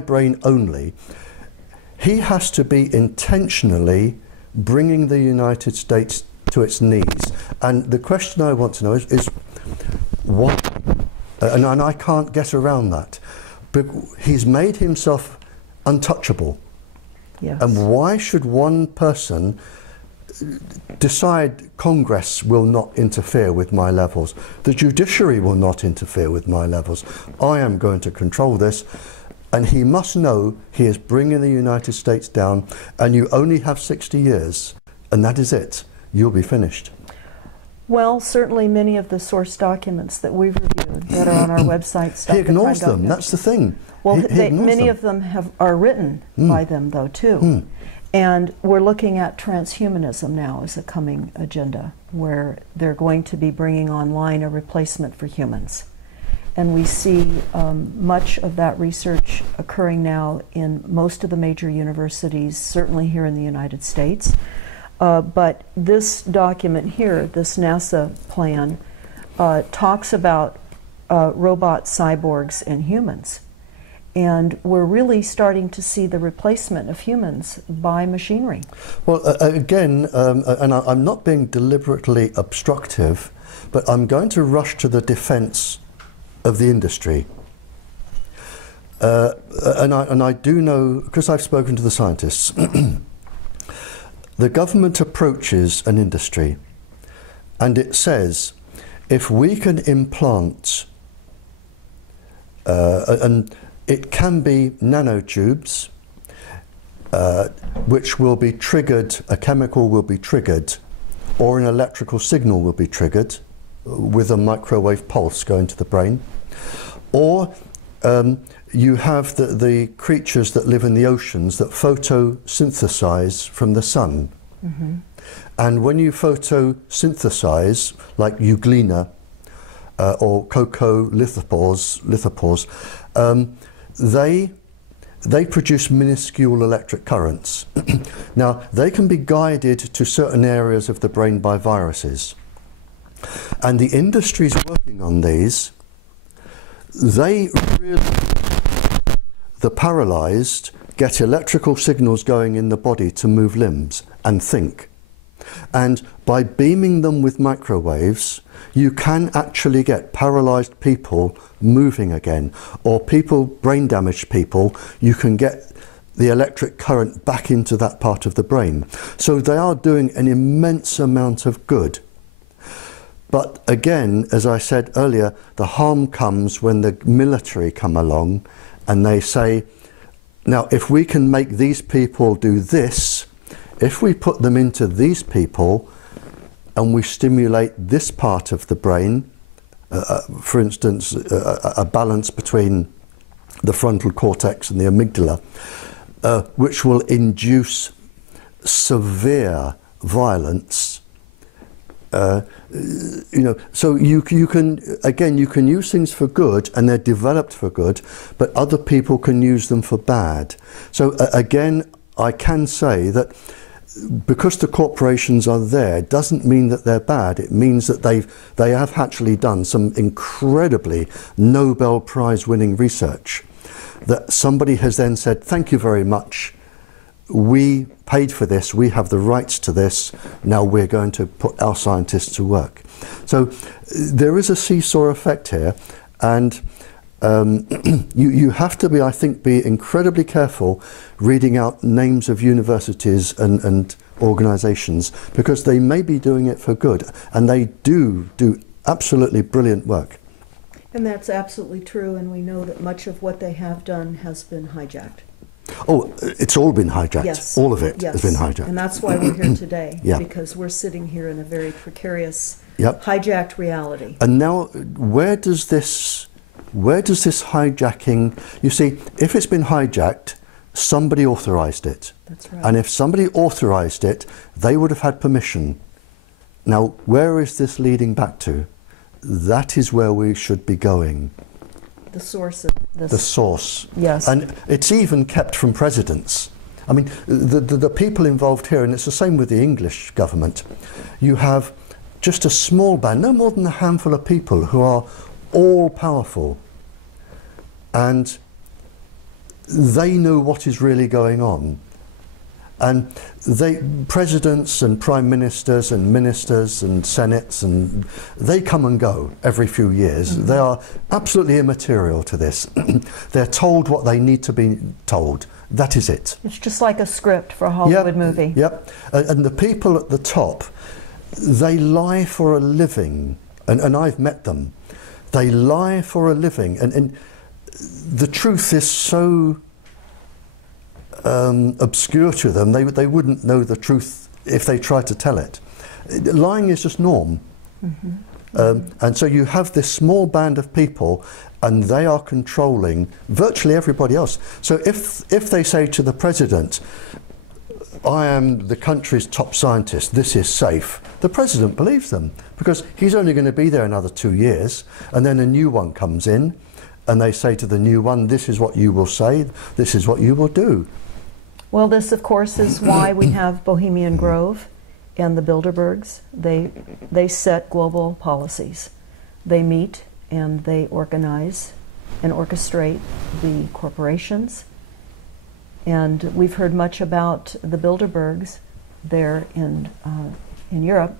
brain only, he has to be intentionally bringing the United States to its knees. And the question I want to know is why? And I can't get around that. But he's made himself untouchable. Yes. And why should one person decide Congress will not interfere with my levels? The judiciary will not interfere with my levels. I am going to control this. And he must know he is bringing the United States down, and you only have 60 years, and that is it. You'll be finished. Well, certainly many of the source documents that we've reviewed that are on our website. He ignores them. That's the thing. Well, he many of them are written by them, though, too. And we're looking at transhumanism now as a coming agenda, where they're going to be bringing online a replacement for humans. And we see much of that research occurring now in most of the major universities, certainly here in the United States. But this document here, this NASA plan, talks about robot cyborgs and humans. And we're really starting to see the replacement of humans by machinery. Well, again, and I'm not being deliberately obstructive, but I'm going to rush to the defense of the industry. And I do know, because I've spoken to the scientists, the government approaches an industry and it says, if we can implant, and it can be nanotubes, which will be triggered, a chemical will be triggered, or an electrical signal will be triggered with a microwave pulse going to the brain, or you have the creatures that live in the oceans that photosynthesize from the sun. Mm-hmm. And when you photosynthesize, like euglena or coccolithophores, they produce minuscule electric currents. Now, they can be guided to certain areas of the brain by viruses. And the industries working on these, they really, the paralyzed get electrical signals going in the body to move limbs and think. And by beaming them with microwaves, you can actually get paralyzed people moving again, or people, brain damaged people, you can get the electric current back into that part of the brain. So they are doing an immense amount of good. But again, as I said earlier, the harm comes when the military come along and they say, now if we can make these people do this, if we put them into these people and we stimulate this part of the brain, for instance, a balance between the frontal cortex and the amygdala, which will induce severe violence. So you can, again, you can use things for good, and they're developed for good, but other people can use them for bad. So again, I can say that because the corporations are there doesn't mean that they're bad. It means that they have actually done some incredibly Nobel Prize winning research that somebody has then said, thank you very much, we paid for this, we have the rights to this, now we're going to put our scientists to work. So there is a seesaw effect here, and you have to be, I think, be incredibly careful reading out names of universities and organisations, because they may be doing it for good, and they do absolutely brilliant work. And that's absolutely true, and we know that much of what they have done has been hijacked. Oh, it's all been hijacked. Yes. All of it Yes. has been hijacked. And that's why we're here today, Yeah. because we're sitting here in a very precarious, Yep. hijacked reality. And now, where does this hijacking, you see, if it's been hijacked, somebody authorised it. That's right. And if somebody authorised it, they would have had permission. Now, where is this leading back to? That is where we should be going. The source of this. The source. Yes. And it's even kept from presidents. I mean, the people involved here, and it's the same with the English government, you have just a small band, no more than a handful of people who are all powerful, and they know what is really going on. And presidents and prime ministers and ministers and senates, and they come and go every few years. Mm-hmm. They are absolutely immaterial to this. They're told what they need to be told. That is it. It's just like a script for a Hollywood movie. Yep. And the people at the top, they lie for a living. And I've met them. They lie for a living. And the truth is so obscure to them, they wouldn't know the truth if they tried to tell it. Lying is just norm. Mm-hmm. And so you have this small band of people, and they are controlling virtually everybody else. So if they say to the president, I am the country's top scientist, this is safe, the president believes them, because he's only going to be there another 2 years, and then a new one comes in, and they say to the new one, this is what you will say, this is what you will do. Well, this, of course, is why we have Bohemian Grove and the Bilderbergs. They set global policies. They meet and they organize and orchestrate the corporations. And we've heard much about the Bilderbergs there in Europe,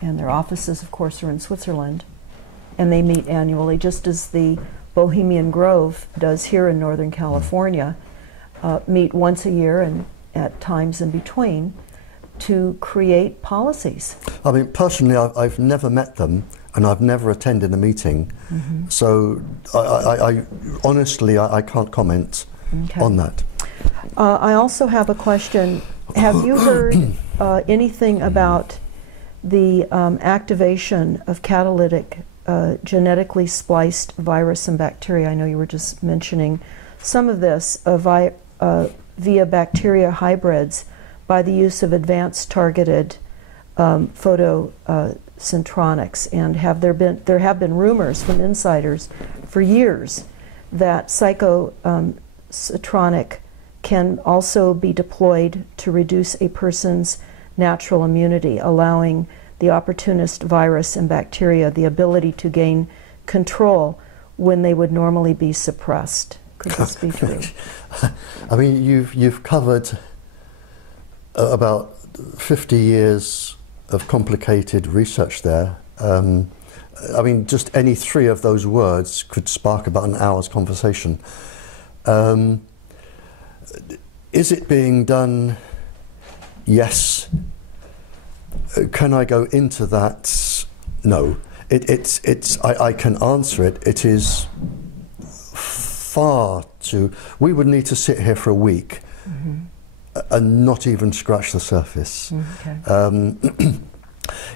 and their offices, of course, are in Switzerland. And they meet annually, just as the Bohemian Grove does here in Northern California. Meet once a year and at times in between to create policies. I mean, personally, I've never met them, and I've never attended a meeting. Mm-hmm. So I honestly, I can't comment on that. I also have a question. Have you heard anything about the activation of catalytic genetically spliced virus and bacteria? I know you were just mentioning some of this via bacteria hybrids by the use of advanced targeted photocentronics, and there have been rumors from insiders for years that psychocentronic can also be deployed to reduce a person's natural immunity, allowing the opportunist virus and bacteria the ability to gain control when they would normally be suppressed. Could this be true? I mean, you've covered about 50 years of complicated research there. I mean, just any three of those words could spark about an hour's conversation. Is it being done? Yes. Can I go into that? No. I can answer it. It is far too... We would need to sit here for a week and not even scratch the surface. Okay.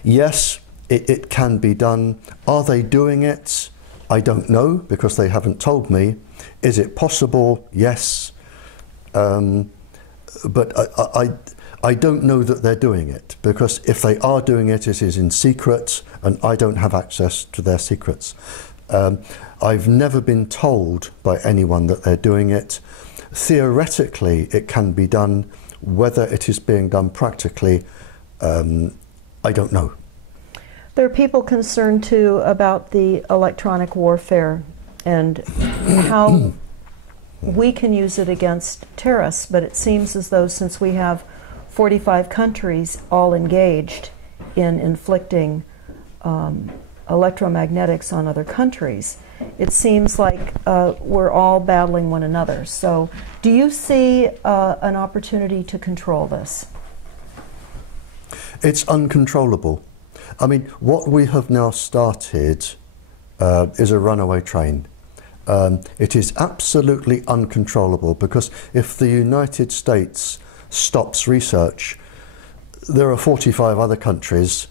Yes, it can be done. Are they doing it? I don't know, because they haven't told me. Is it possible? Yes. But I don't know that they're doing it, because if they are doing it, it is in secret, and I don't have access to their secrets. I've never been told by anyone that they're doing it. Theoretically, it can be done. Whether it is being done practically, I don't know. There are people concerned too about the electronic warfare and how we can use it against terrorists, but it seems as though since we have 45 countries all engaged in inflicting electromagnetics on other countries, it seems like we're all battling one another. So do you see an opportunity to control this? It's uncontrollable. I mean, what we have now started is a runaway train. It is absolutely uncontrollable, because if the United States stops research, there are 45 other countries,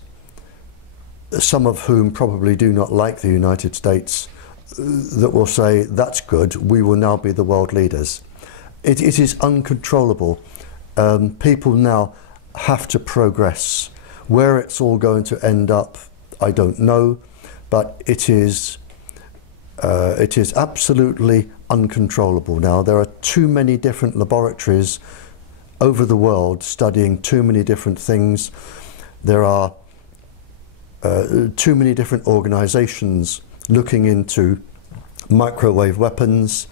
some of whom probably do not like the United States, that will say, that's good, we will now be the world leaders. It is uncontrollable. People now have to progress. Where it's all going to end up, I don't know, but it is absolutely uncontrollable now. There are too many different laboratories over the world studying too many different things. There are too many different organizations looking into microwave weapons.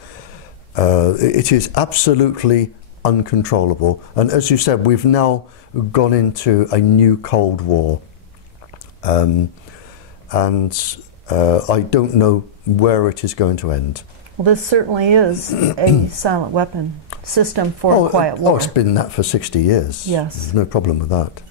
It is absolutely uncontrollable. And as you said, we've now gone into a new Cold War. And I don't know where it is going to end. Well, this certainly is a silent weapon system for a quiet war. Oh, it's been that for 60 years. Yes. There's no problem with that.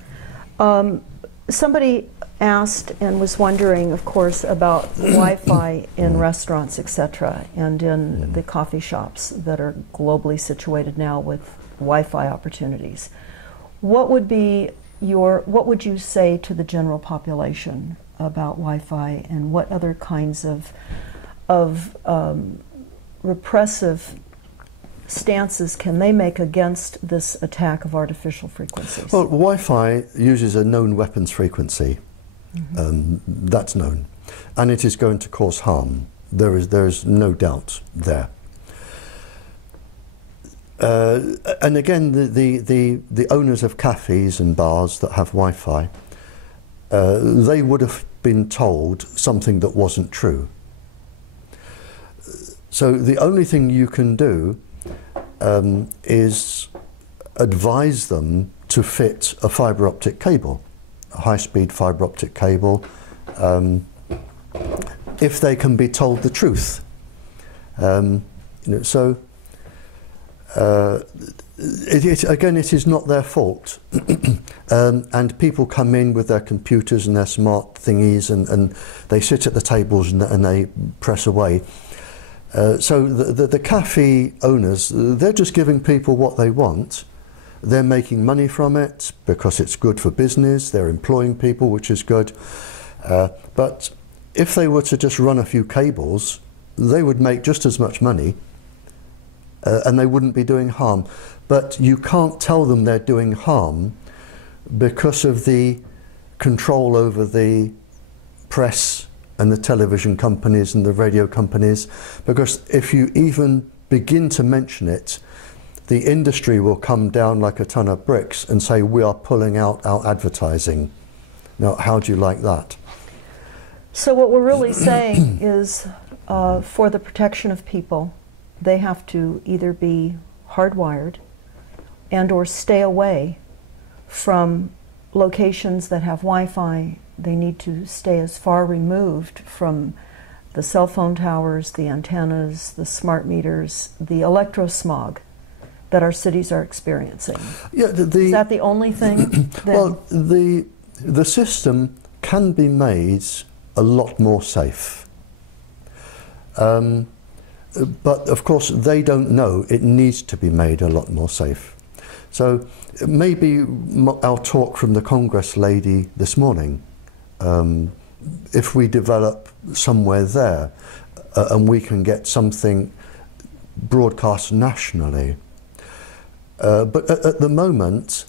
Somebody asked and was wondering, of course, about Wi-Fi in restaurants, etc., and in the coffee shops that are globally situated now with Wi-Fi opportunities. What would you say to the general population about Wi-Fi, and what other kinds of repressive stances can they make against this attack of artificial frequencies? Well, Wi-Fi uses a known weapons frequency. That's known, and it is going to cause harm. There is no doubt there. And again, the owners of cafes and bars that have Wi-Fi, they would have been told something that wasn't true. So the only thing you can do is advise them to fit a fibre optic cable, a high-speed fibre optic cable, if they can be told the truth. Again, it is not their fault. And people come in with their computers and their smart thingies, and they sit at the tables and they press away. So the cafe owners, they're just giving people what they want. They're making money from it because it's good for business. They're employing people, which is good. But if they were to just run a few cables, they would make just as much money, and they wouldn't be doing harm. But you can't tell them they're doing harm because of the control over the press and the television companies and the radio companies, because if you even begin to mention it, the industry will come down like a ton of bricks and say, we are pulling out our advertising. Now, how do you like that? So what we're really saying is, for the protection of people, they have to either be hardwired and or stay away from locations that have Wi-Fi. They need to stay as far removed from the cell phone towers, the antennas, the smart meters, the electrosmog that our cities are experiencing. Yeah, is that the only thing? Well, the system can be made a lot more safe. But of course they don't know it needs to be made a lot more safe. So maybe our talk from the Congress lady this morning, if we develop somewhere there and we can get something broadcast nationally. But at the moment,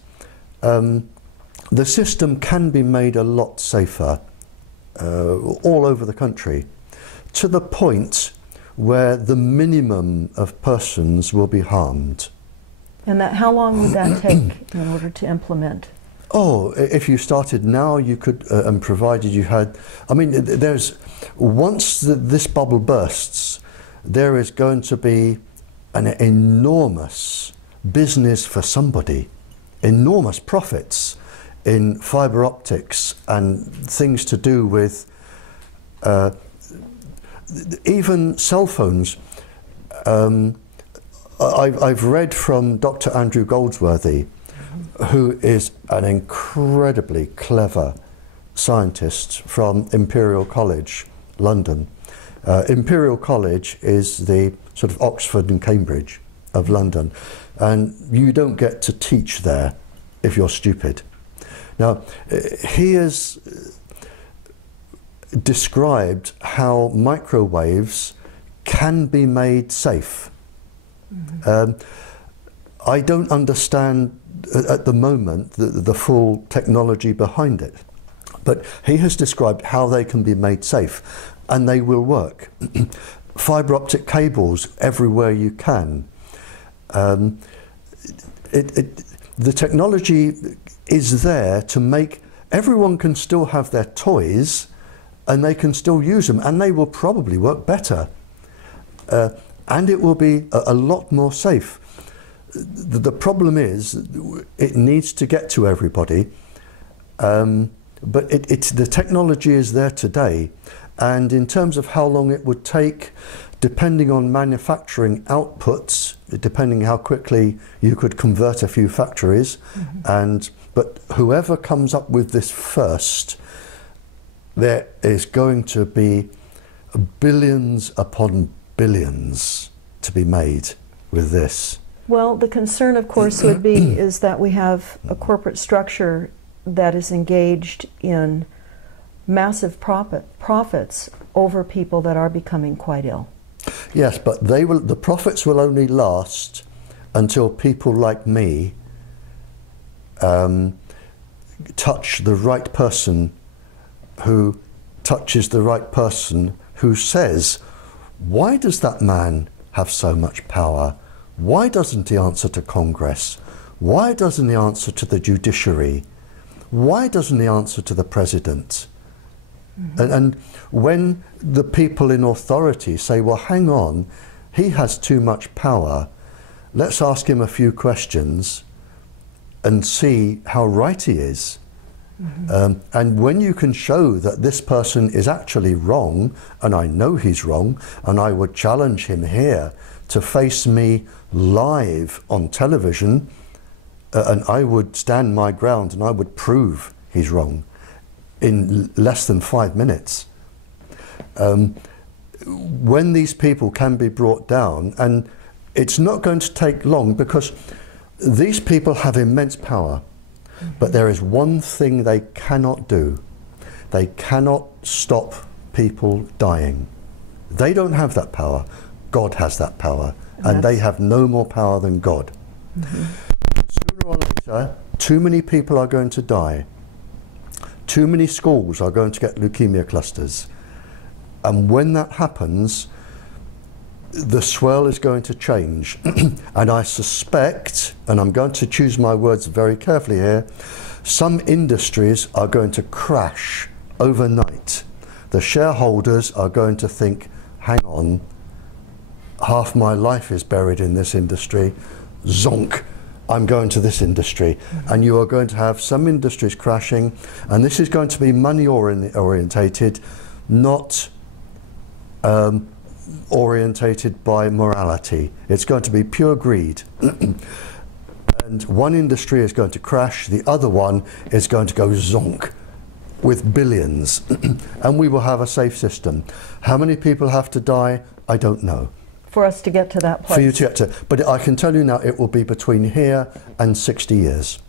the system can be made a lot safer all over the country, to the point where the minimum of persons will be harmed. And how long would that take in order to implement? Oh, if you started now, you could, and provided you had, I mean, once this bubble bursts, there is going to be an enormous business for somebody, enormous profits in fiber optics and things to do with even cell phones. I've read from Dr. Andrew Goldsworthy, who is an incredibly clever scientist from Imperial College, London. Imperial College is the sort of Oxford and Cambridge of London, and you don't get to teach there if you're stupid. Now, he has described how microwaves can be made safe. I don't understand at the moment the full technology behind it, but he has described how they can be made safe, and they will work. Fiber optic cables everywhere you can. The technology is there to make everyone can still have their toys, and they can still use them, and they will probably work better, and it will be a lot more safe. The problem is it needs to get to everybody, but the technology is there today, and in terms of how long it would take, depending on manufacturing outputs, depending how quickly you could convert a few factories, but whoever comes up with this first, there is going to be billions upon billions to be made with this. Well, the concern, of course, would be is that we have a corporate structure that is engaged in massive profits over people that are becoming quite ill. Yes, but the profits will only last until people like me touch the right person who touches the right person who says, why does that man have so much power? Why doesn't he answer to Congress? Why doesn't he answer to the judiciary? Why doesn't he answer to the president? And when the people in authority say, well, hang on, he has too much power, let's ask him a few questions and see how right he is. And when you can show that this person is actually wrong, and I know he's wrong, and I would challenge him here to face me live on television, and I would stand my ground and I would prove he's wrong in less than 5 minutes. When these people can be brought down, and it's not going to take long because these people have immense power. But there is one thing they cannot do. They cannot stop people dying. They don't have that power. God has that power. And they have no more power than God. Sooner or later, too many people are going to die. Too many schools are going to get leukemia clusters. And when that happens, the swell is going to change. And I suspect, and I'm going to choose my words very carefully here, some industries are going to crash overnight. The shareholders are going to think, hang on, half my life is buried in this industry, zonk, I'm going to this industry, and you are going to have some industries crashing, and this is going to be money orientated, not orientated by morality. It's going to be pure greed. And one industry is going to crash, the other one is going to go zonk with billions, and we will have a safe system. How many people have to die? I don't know. For us to get to that place. For you to get to, but I can tell you now, it will be between here and 60 years.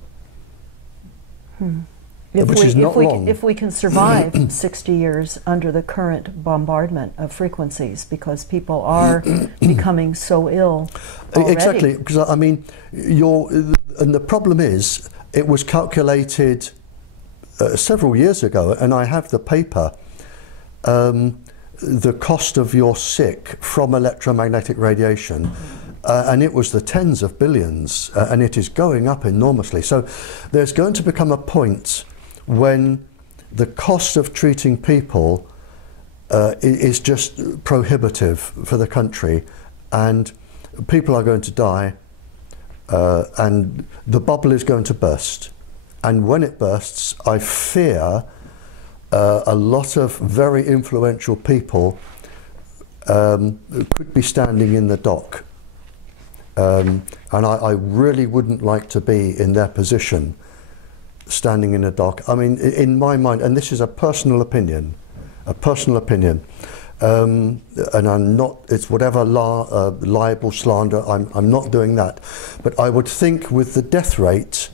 Which is not long. If we can survive 60 years under the current bombardment of frequencies, because people are becoming so ill already. Exactly, because I mean, and the problem is, it was calculated several years ago, and I have the paper, the cost of your sick from electromagnetic radiation, and it was the tens of billions, and it is going up enormously. So there's going to become a point when the cost of treating people is just prohibitive for the country, and people are going to die, and the bubble is going to burst. And when it bursts, I fear a lot of very influential people could be standing in the dock. And I really wouldn't like to be in their position, standing in a dock. I mean, in my mind, and this is a personal opinion, and I'm not, it's whatever libel, slander, I'm not doing that. But I would think with the death rate,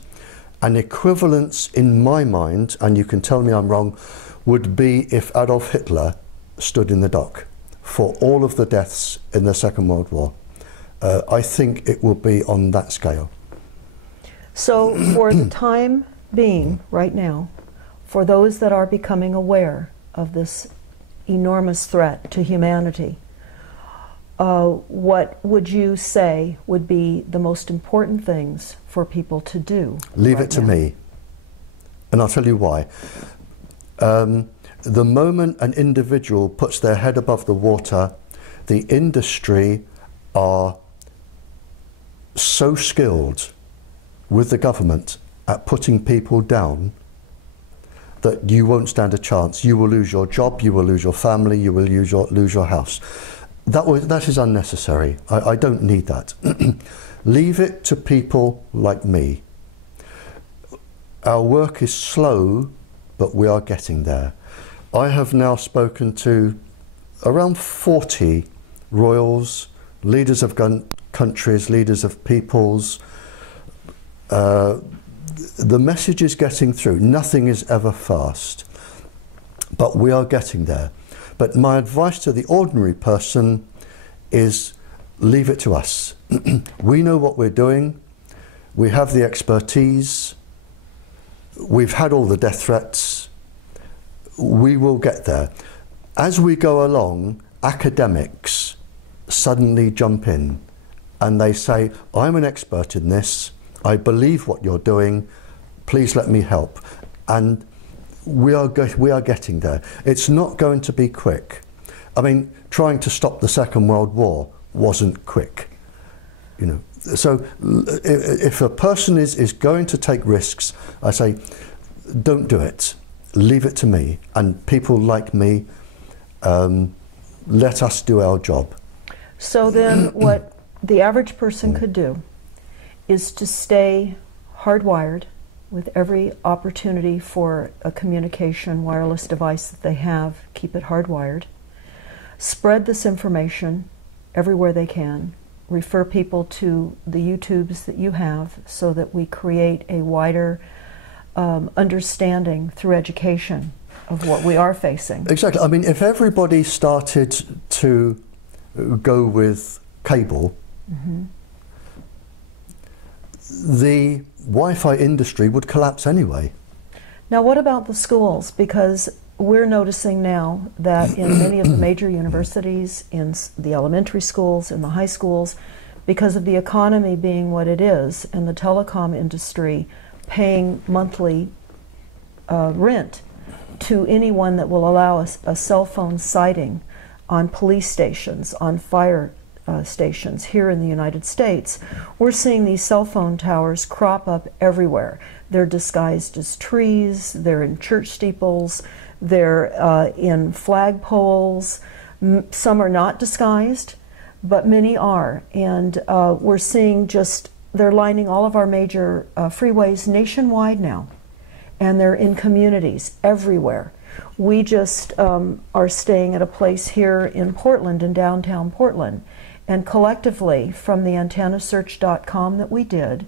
an equivalence in my mind, and you can tell me I'm wrong, would be if Adolf Hitler stood in the dock for all of the deaths in the Second World War. I think it will be on that scale. So for the time being, right now, for those that are becoming aware of this enormous threat to humanity, what would you say would be the most important things for people to do? Leave it to me, and I'll tell you why. The moment an individual puts their head above the water, the industry are so skilled with the government at putting people down that you won't stand a chance. You will lose your job, you will lose your family, you will lose your house. That is unnecessary. I don't need that. Leave it to people like me. Our work is slow, but we are getting there. I have now spoken to around 40 royals, leaders of countries, leaders of peoples. The message is getting through. Nothing is ever fast, but we are getting there. But my advice to the ordinary person is leave it to us. We know what we're doing. We have the expertise. We've had all the death threats. We will get there. As we go along, academics suddenly jump in and they say, I'm an expert in this. I believe what you're doing. Please let me help. And we are getting there. It's not going to be quick. I mean, trying to stop the Second World War wasn't quick. You know, so if a person is going to take risks, I say, don't do it. Leave it to me. And people like me, let us do our job. So then what the average person could do is to stay hardwired with every opportunity for a communication wireless device that they have, keep it hardwired. Spread this information everywhere they can. Refer people to the YouTubes that you have so that we create a wider understanding through education of what we are facing. Exactly. I mean, if everybody started to go with cable, the Wi-Fi industry would collapse anyway. Now, what about the schools? Because we're noticing now that in many of the major universities, in the elementary schools, in the high schools, because of the economy being what it is and the telecom industry paying monthly rent to anyone that will allow us a cell phone sighting on police stations, on fire stations here in the United States, we're seeing these cell phone towers crop up everywhere. They're disguised as trees, they're in church steeples, they're in flagpoles. Some are not disguised, but many are. And we're seeing they're lining all of our major freeways nationwide now. And they're in communities everywhere. We just are staying at a place here in Portland, in downtown Portland. And collectively, from the antennasearch.com that we did,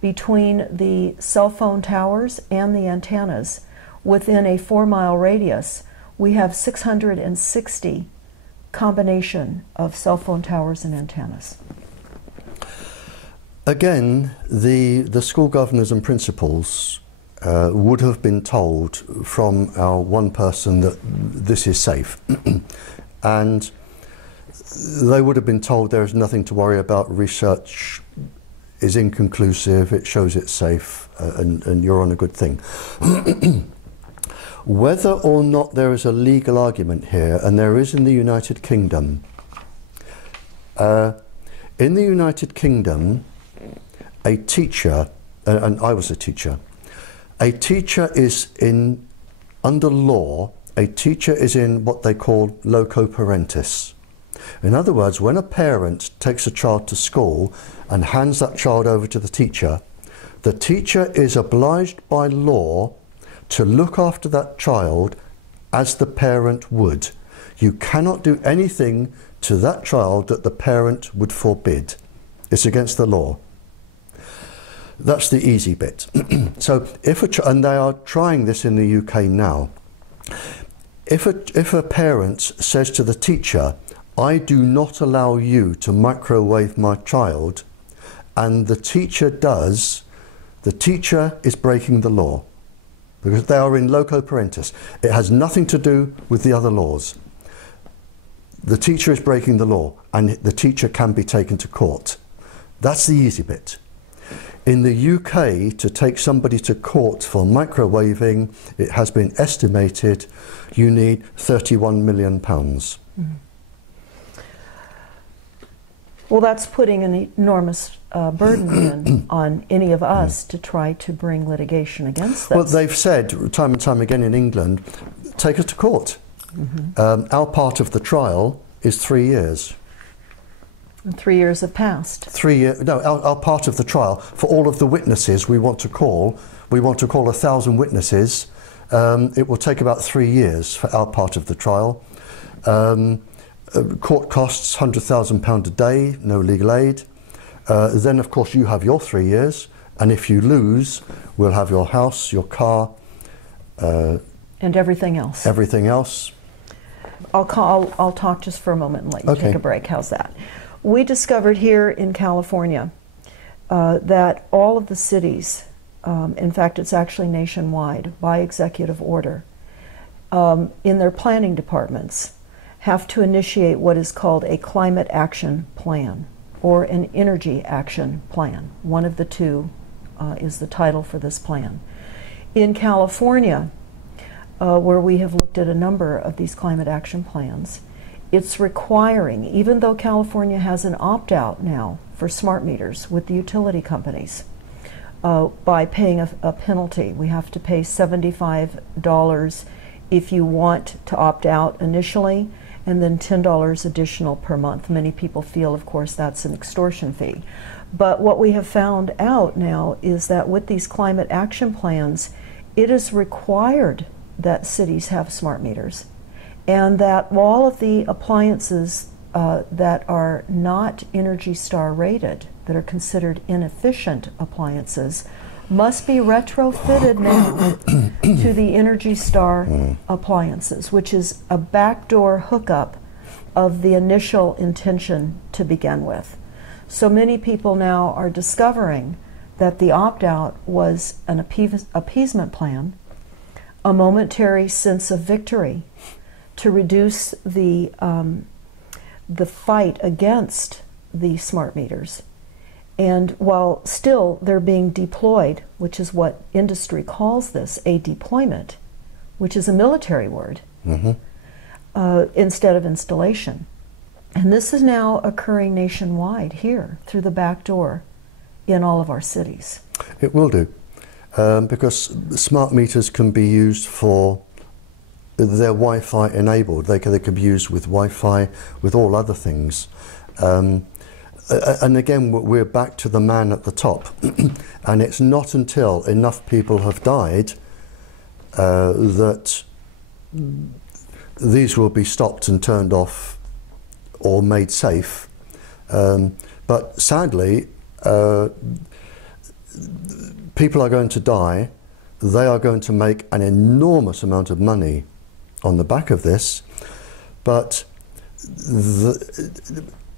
between the cell phone towers and the antennas, within a 4-mile radius, we have 660 combination of cell phone towers and antennas. Again, the school governors and principals would have been told from our one person that this is safe. And they would have been told there is nothing to worry about, research is inconclusive, it shows it's safe, and you're on a good thing. Whether or not there is a legal argument here, and there is in the United Kingdom. In the United Kingdom, a teacher, and I was a teacher is under law, a teacher is in what they call loco parentis. In other words, when a parent takes a child to school and hands that child over to the teacher is obliged by law to look after that child as the parent would. You cannot do anything to that child that the parent would forbid. It's against the law. That's the easy bit. So and they are trying this in the UK now. If a parent says to the teacher, I do not allow you to microwave my child, and the teacher does, the teacher is breaking the law, because they are in loco parentis. It has nothing to do with the other laws. The teacher is breaking the law, and the teacher can be taken to court. That's the easy bit. In the UK, to take somebody to court for microwaving, it has been estimated you need £31 million. Mm-hmm. Well, that's putting an enormous burden on any of us to try to bring litigation against this. Well, they've said time and time again in England, take us to court. Mm-hmm. Our part of the trial is 3 years. And 3 years have passed. 3 years. No, our part of the trial, for all of the witnesses we want to call 1,000 witnesses. It will take about 3 years for our part of the trial. Court costs £100,000 a day, no legal aid. Then, of course, you have your 3 years, and if you lose, we'll have your house, your car, and everything else. Everything else. I'll talk just for a moment and let you take a break. How's that? We discovered here in California that all of the cities, in fact, it's actually nationwide by executive order, in their planning departments, have to initiate what is called a climate action plan or an energy action plan. One of the two is the title for this plan. In California, where we have looked at a number of these climate action plans, it's requiring, even though California has an opt-out now for smart meters with the utility companies, by paying a penalty. We have to pay $75 if you want to opt out initially, and then $10 additional per month. Many people feel, of course, that's an extortion fee. But what we have found out now is that with these climate action plans, it is required that cities have smart meters, and that all of the appliances that are not Energy Star rated, that are considered inefficient appliances, must be retrofitted now to the Energy Star appliances, which is a backdoor hookup of the initial intention to begin with. So many people now are discovering that the opt-out was an appeasement plan, a momentary sense of victory to reduce the fight against the smart meters. And while still they're being deployed, which is what industry calls this, a deployment, which is a military word, instead of installation. And this is now occurring nationwide here through the back door in all of our cities. It will do, because smart meters can be used for, they're Wi-Fi enabled. They can be used with Wi-Fi, with all other things. And again, we're back to the man at the top. And it's not until enough people have died that these will be stopped and turned off or made safe. But sadly, people are going to die. They are going to make an enormous amount of money on the back of this, but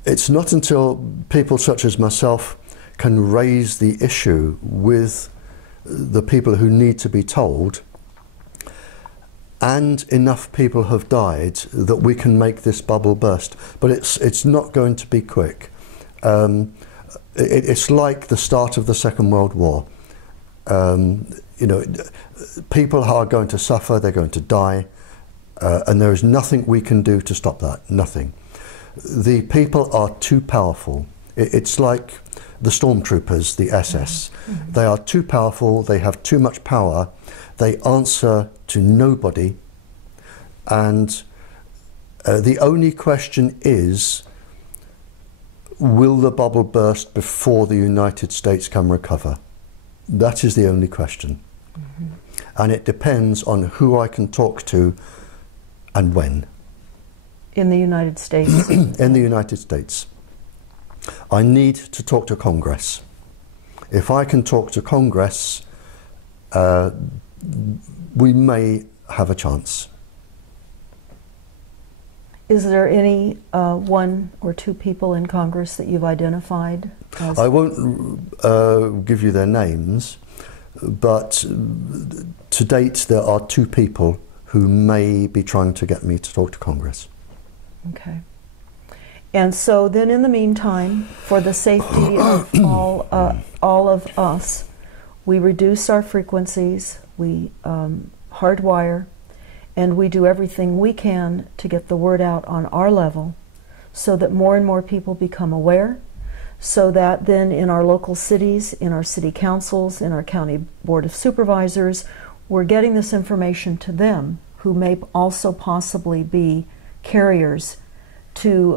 it's not until people such as myself can raise the issue with the people who need to be told, and enough people have died, that we can make this bubble burst. But it's not going to be quick. It's like the start of the Second World War. You know, people are going to suffer, they're going to die, and there is nothing we can do to stop that, nothing. The people are too powerful. It's like the stormtroopers, the SS. Mm-hmm. They are too powerful, they have too much power, they answer to nobody, and the only question is, will the bubble burst before the United States can recover? That is the only question. Mm-hmm. And it depends on who I can talk to and when. In the United States? In the United States. I need to talk to Congress. If I can talk to Congress, we may have a chance. Is there any one or two people in Congress that you've identified? I won't give you their names, but to date there are two people who may be trying to get me to talk to Congress. Okay. And so then in the meantime, for the safety of all of us, we reduce our frequencies, we hardwire, and we do everything we can to get the word out on our level so that more and more people become aware, so that then in our local cities, in our city councils, in our county board of supervisors, we're getting this information to them, who may also possibly be carriers to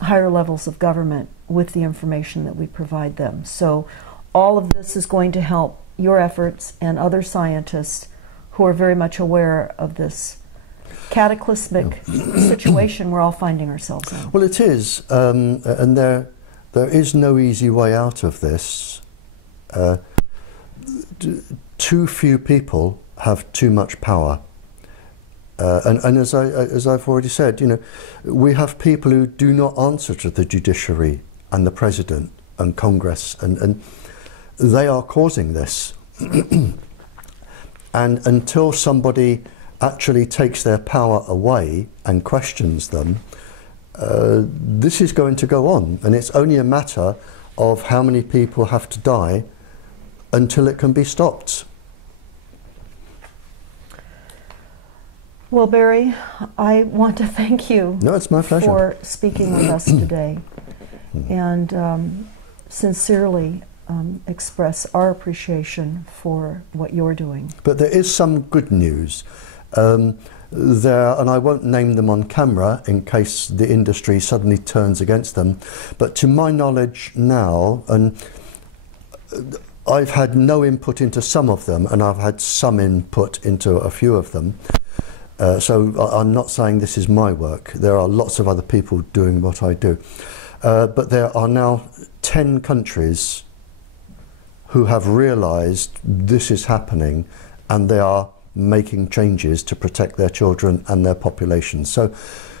higher levels of government with the information that we provide them. So all of this is going to help your efforts and other scientists who are very much aware of this cataclysmic situation we're all finding ourselves in. Well, it is, and there is no easy way out of this. Too few people have too much power. And as I've already said, you know, we have people who do not answer to the judiciary and the president and Congress, and they are causing this. And until somebody actually takes their power away and questions them, this is going to go on, and it's only a matter of how many people have to die until it can be stopped. Well, Barry, I want to thank you. No, it's my pleasure. For speaking with us today, and sincerely express our appreciation for what you're doing. But there is some good news. There, and I won't name them on camera in case the industry suddenly turns against them, but to my knowledge now, and I've had no input into some of them, and I've had some input into a few of them. So I'm not saying this is my work. There are lots of other people doing what I do. But there are now 10 countries who have realized this is happening, and they are making changes to protect their children and their populations. So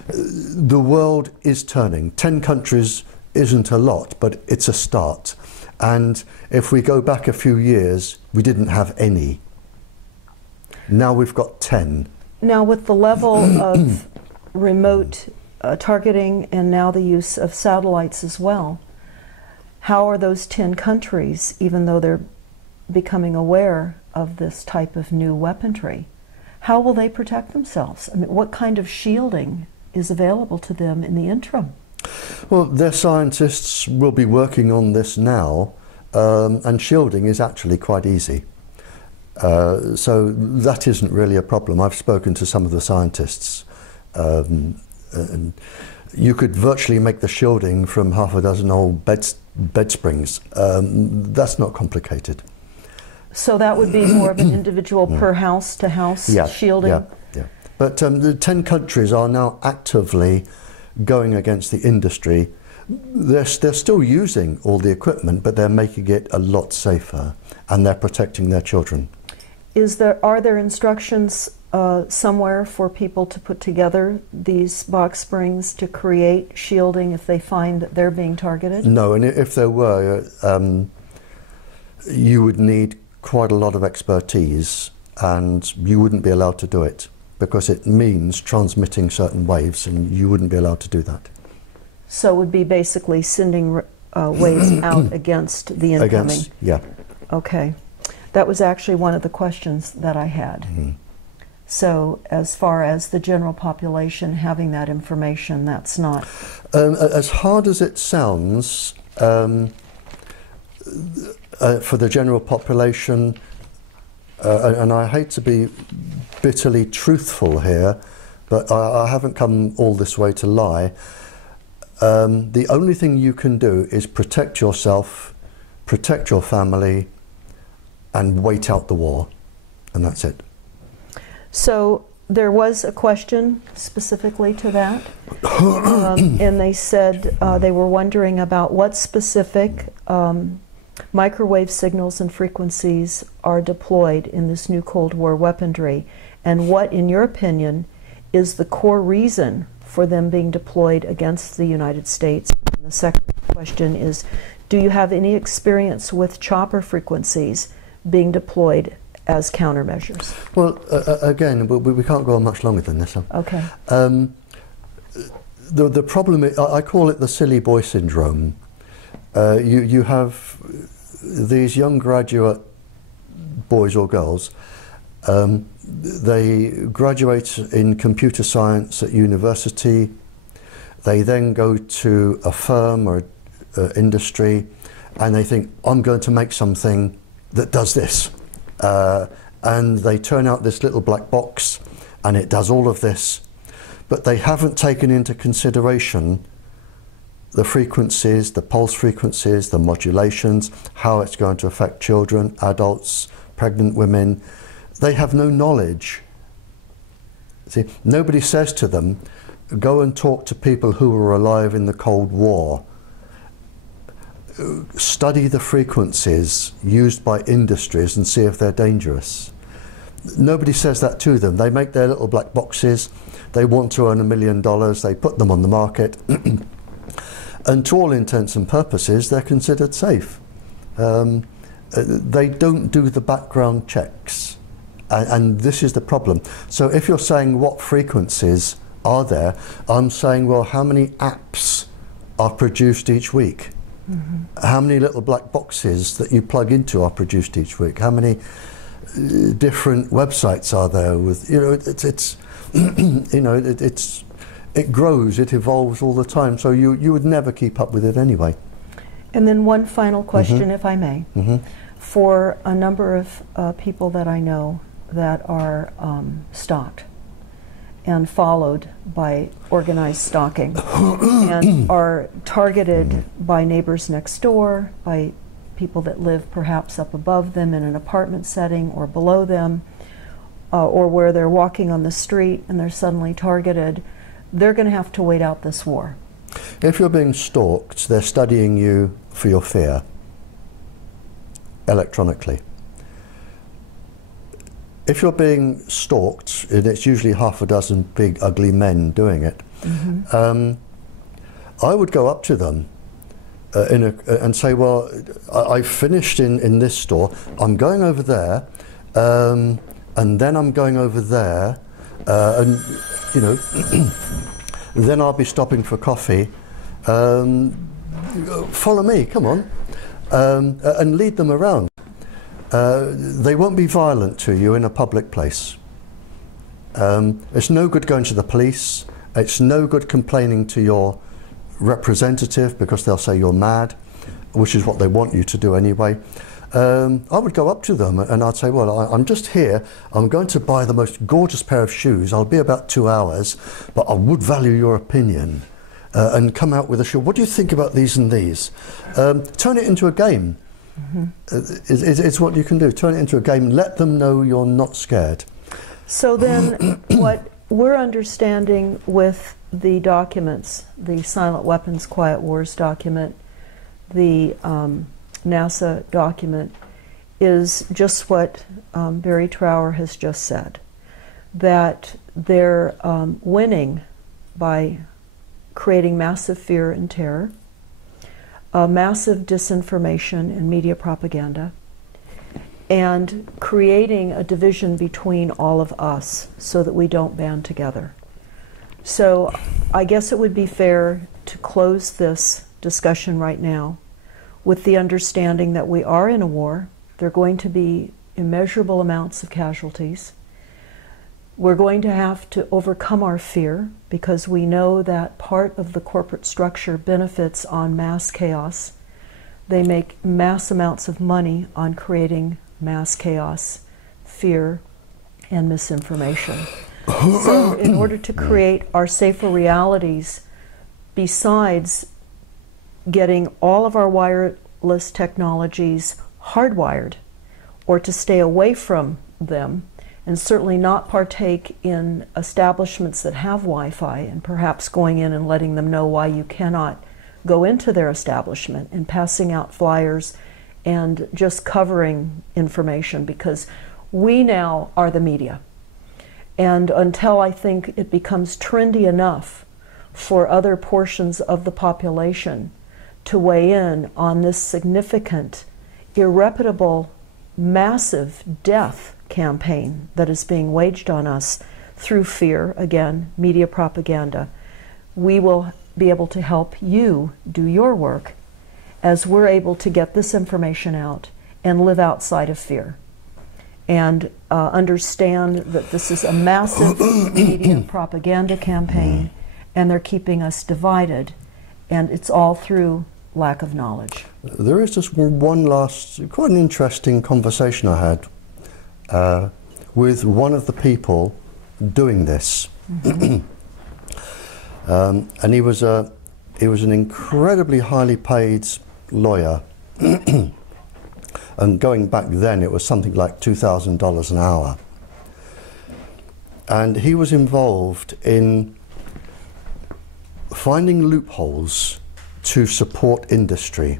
the world is turning. 10 countries isn't a lot, but it's a start. And if we go back a few years, we didn't have any. Now we've got 10. Now, with the level of remote targeting and now the use of satellites as well, how are those 10 countries, even though they're becoming aware of this type of new weaponry, how will they protect themselves? I mean, what kind of shielding is available to them in the interim? Well, their scientists will be working on this now, and shielding is actually quite easy. So that isn't really a problem. I've spoken to some of the scientists, and you could virtually make the shielding from half a dozen old bed springs. That's not complicated. So that would be more of an individual per house to house shielding? Yeah. But the 10 countries are now actively going against the industry. They're still using all the equipment, but they're making it a lot safer, and they're protecting their children. Are there instructions somewhere for people to put together these box springs to create shielding if they find that they're being targeted? No, and if there were, you would need quite a lot of expertise, and you wouldn't be allowed to do it because it means transmitting certain waves, and you wouldn't be allowed to do that. So it would be basically sending waves out against the incoming? Yeah. Okay. That was actually one of the questions that I had. Mm-hmm. So as far as the general population having that information, that's not... As hard as it sounds, for the general population, and I hate to be bitterly truthful here, but I haven't come all this way to lie. The only thing you can do is protect yourself, protect your family, and wait out the war, and that's it. So there was a question specifically to that, and they said they were wondering about what specific microwave signals and frequencies are deployed in this new Cold War weaponry, and what, in your opinion, is the core reason for them being deployed against the United States. And the second question is, do you have any experience with chopper frequencies being deployed as countermeasures? Well, again, we can't go on much longer than this. Okay. The problem is, I call it the silly boy syndrome. You have these young graduate boys or girls, they graduate in computer science at university, they then go to a firm or industry, and they think, I'm going to make something that does this. And they turn out this little black box, and it does all of this, but they haven't taken into consideration the frequencies, the pulse frequencies, the modulations, how it's going to affect children, adults, pregnant women. They have no knowledge. See, nobody says to them, go and talk to people who were alive in the Cold War. Study the frequencies used by industries and see if they're dangerous. Nobody says that to them. They make their little black boxes, they want to earn $1 million, they put them on the market, and to all intents and purposes they're considered safe. They don't do the background checks, and this is the problem. So if you're saying what frequencies are there, I'm saying, well, how many apps are produced each week? Mm-hmm. How many little black boxes that you plug into are produced each week? How many different websites are there with, you know, it's you know, it grows, it evolves all the time, so you would never keep up with it anyway. And then one final question, mm-hmm. if I may. Mm-hmm. For a number of people that I know that are stalked and followed by organized stalking and are targeted by neighbors next door, by people that live perhaps up above them in an apartment setting or below them, or where they're walking on the street and they're suddenly targeted, they're going to have to wait out this war. If you're being stalked, they're studying you for your fear, electronically. If you're being stalked, and it's usually half a dozen big ugly men doing it, mm-hmm. I would go up to them and say, well, I've finished in this store, I'm going over there, and then I'm going over there, and you know, then I'll be stopping for coffee. Follow me, come on, and lead them around. They won't be violent to you in a public place. It's no good going to the police It's no good complaining to your representative because they'll say you're mad, which is what they want you to do anyway. I would go up to them and I'd say, well, I'm just here. I'm going to buy the most gorgeous pair of shoes. I'll be about 2 hours, but I would value your opinion. And come out with a shoe. What do you think about these and these? Turn it into a game. Mm-hmm. It's what you can do. Turn it into a game. Let them know you're not scared. So then what we're understanding with the documents, the Silent Weapons, Quiet Wars document, the NASA document, is just what Barry Trower has just said, that they're winning by creating massive fear and terror, massive disinformation and media propaganda, and creating a division between all of us so that we don't band together. So I guess it would be fair to close this discussion right now with the understanding that we are in a war. There are going to be immeasurable amounts of casualties. We're going to have to overcome our fear because we know that part of the corporate structure benefits on mass chaos. They make mass amounts of money on creating mass chaos, fear, and misinformation. So in order to create our safer realities, besides getting all of our wireless technologies hardwired, or to stay away from them, and certainly not partake in establishments that have Wi-Fi, and perhaps going in and letting them know why you cannot go into their establishment, and passing out flyers and just covering information, because we now are the media. And until I think it becomes trendy enough for other portions of the population to weigh in on this significant, irreparable, massive death campaign that is being waged on us through fear, again, media propaganda, we will be able to help you do your work as we're able to get this information out and live outside of fear. And understand that this is a massive media propaganda campaign, and they're keeping us divided, and it's all through lack of knowledge. There is just one last, quite an interesting conversation I had with one of the people doing this. Mm-hmm. And he was an incredibly highly paid lawyer. And going back then, it was something like $2,000 an hour. And he was involved in finding loopholes to support industry.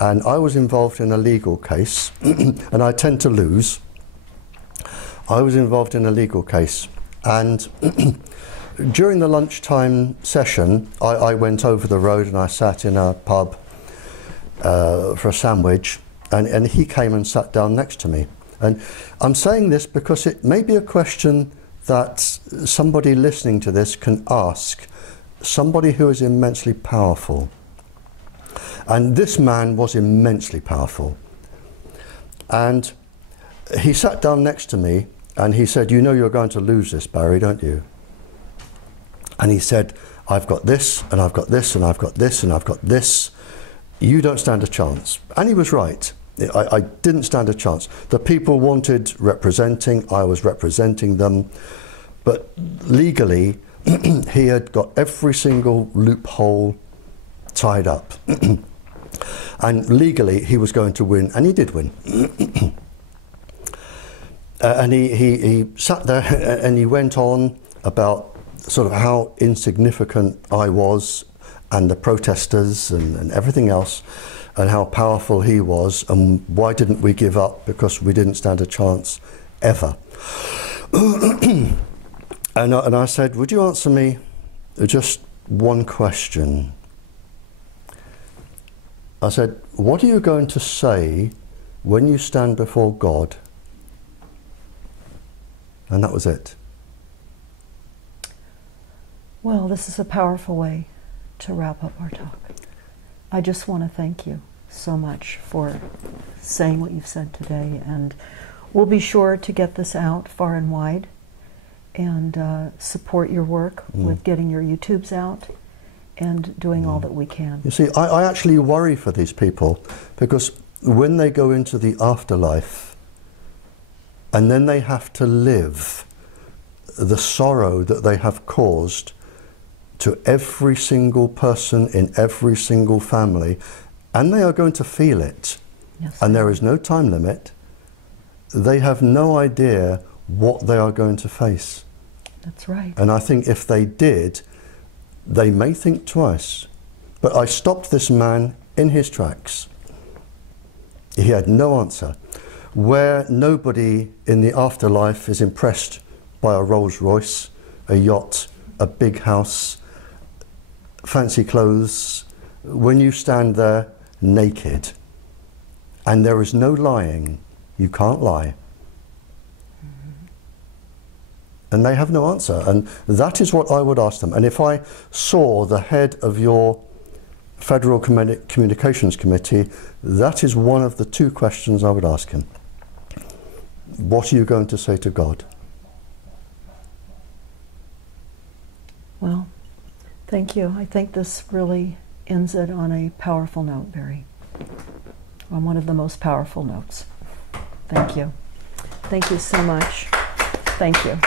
And I was involved in a legal case, and I tend to lose. I was involved in a legal case, and during the lunchtime session, I went over the road and I sat in a pub for a sandwich. And he came and sat down next to me. And I'm saying this because it may be a question that somebody listening to this can ask somebody who is immensely powerful. And this man was immensely powerful. And he sat down next to me and he said, "You know you're going to lose this, Barry, don't you?" And he said, "I've got this, and I've got this, and I've got this, and I've got this. You don't stand a chance." And he was right. I didn't stand a chance. The people wanted representing, I was representing them, but legally he had got every single loophole tied up. And legally he was going to win, and he did win. And he sat there and he went on about sort of how insignificant I was, and the protesters and everything else, and how powerful he was, and why didn't we give up because we didn't stand a chance ever. And I said, "Would you answer me just one question?" I said, "What are you going to say when you stand before God?" And that was it. Well, this is a powerful way to wrap up our talk. I just want to thank you so much for saying what you've said today, and we'll be sure to get this out far and wide, and support your work with getting your YouTubes out and doing all that we can. You see, I actually worry for these people, because when they go into the afterlife and then they have to live the sorrow that they have caused to every single person in every single family, and they are going to feel it, Yes. and there is no time limit, they have no idea what they are going to face. That's right. And I think if they did, they may think twice. But I stopped this man in his tracks. He had no answer. Where nobody in the afterlife is impressed by a Rolls Royce, a yacht, a big house, fancy clothes, when you stand there naked and there is no lying, you can't lie. And they have no answer. And that is what I would ask them. And if I saw the head of your Federal Communications Committee, that is one of the two questions I would ask him. What are you going to say to God? Well, thank you. I think this really ends it on a powerful note, Barry. On one of the most powerful notes. Thank you. Thank you so much. Thank you.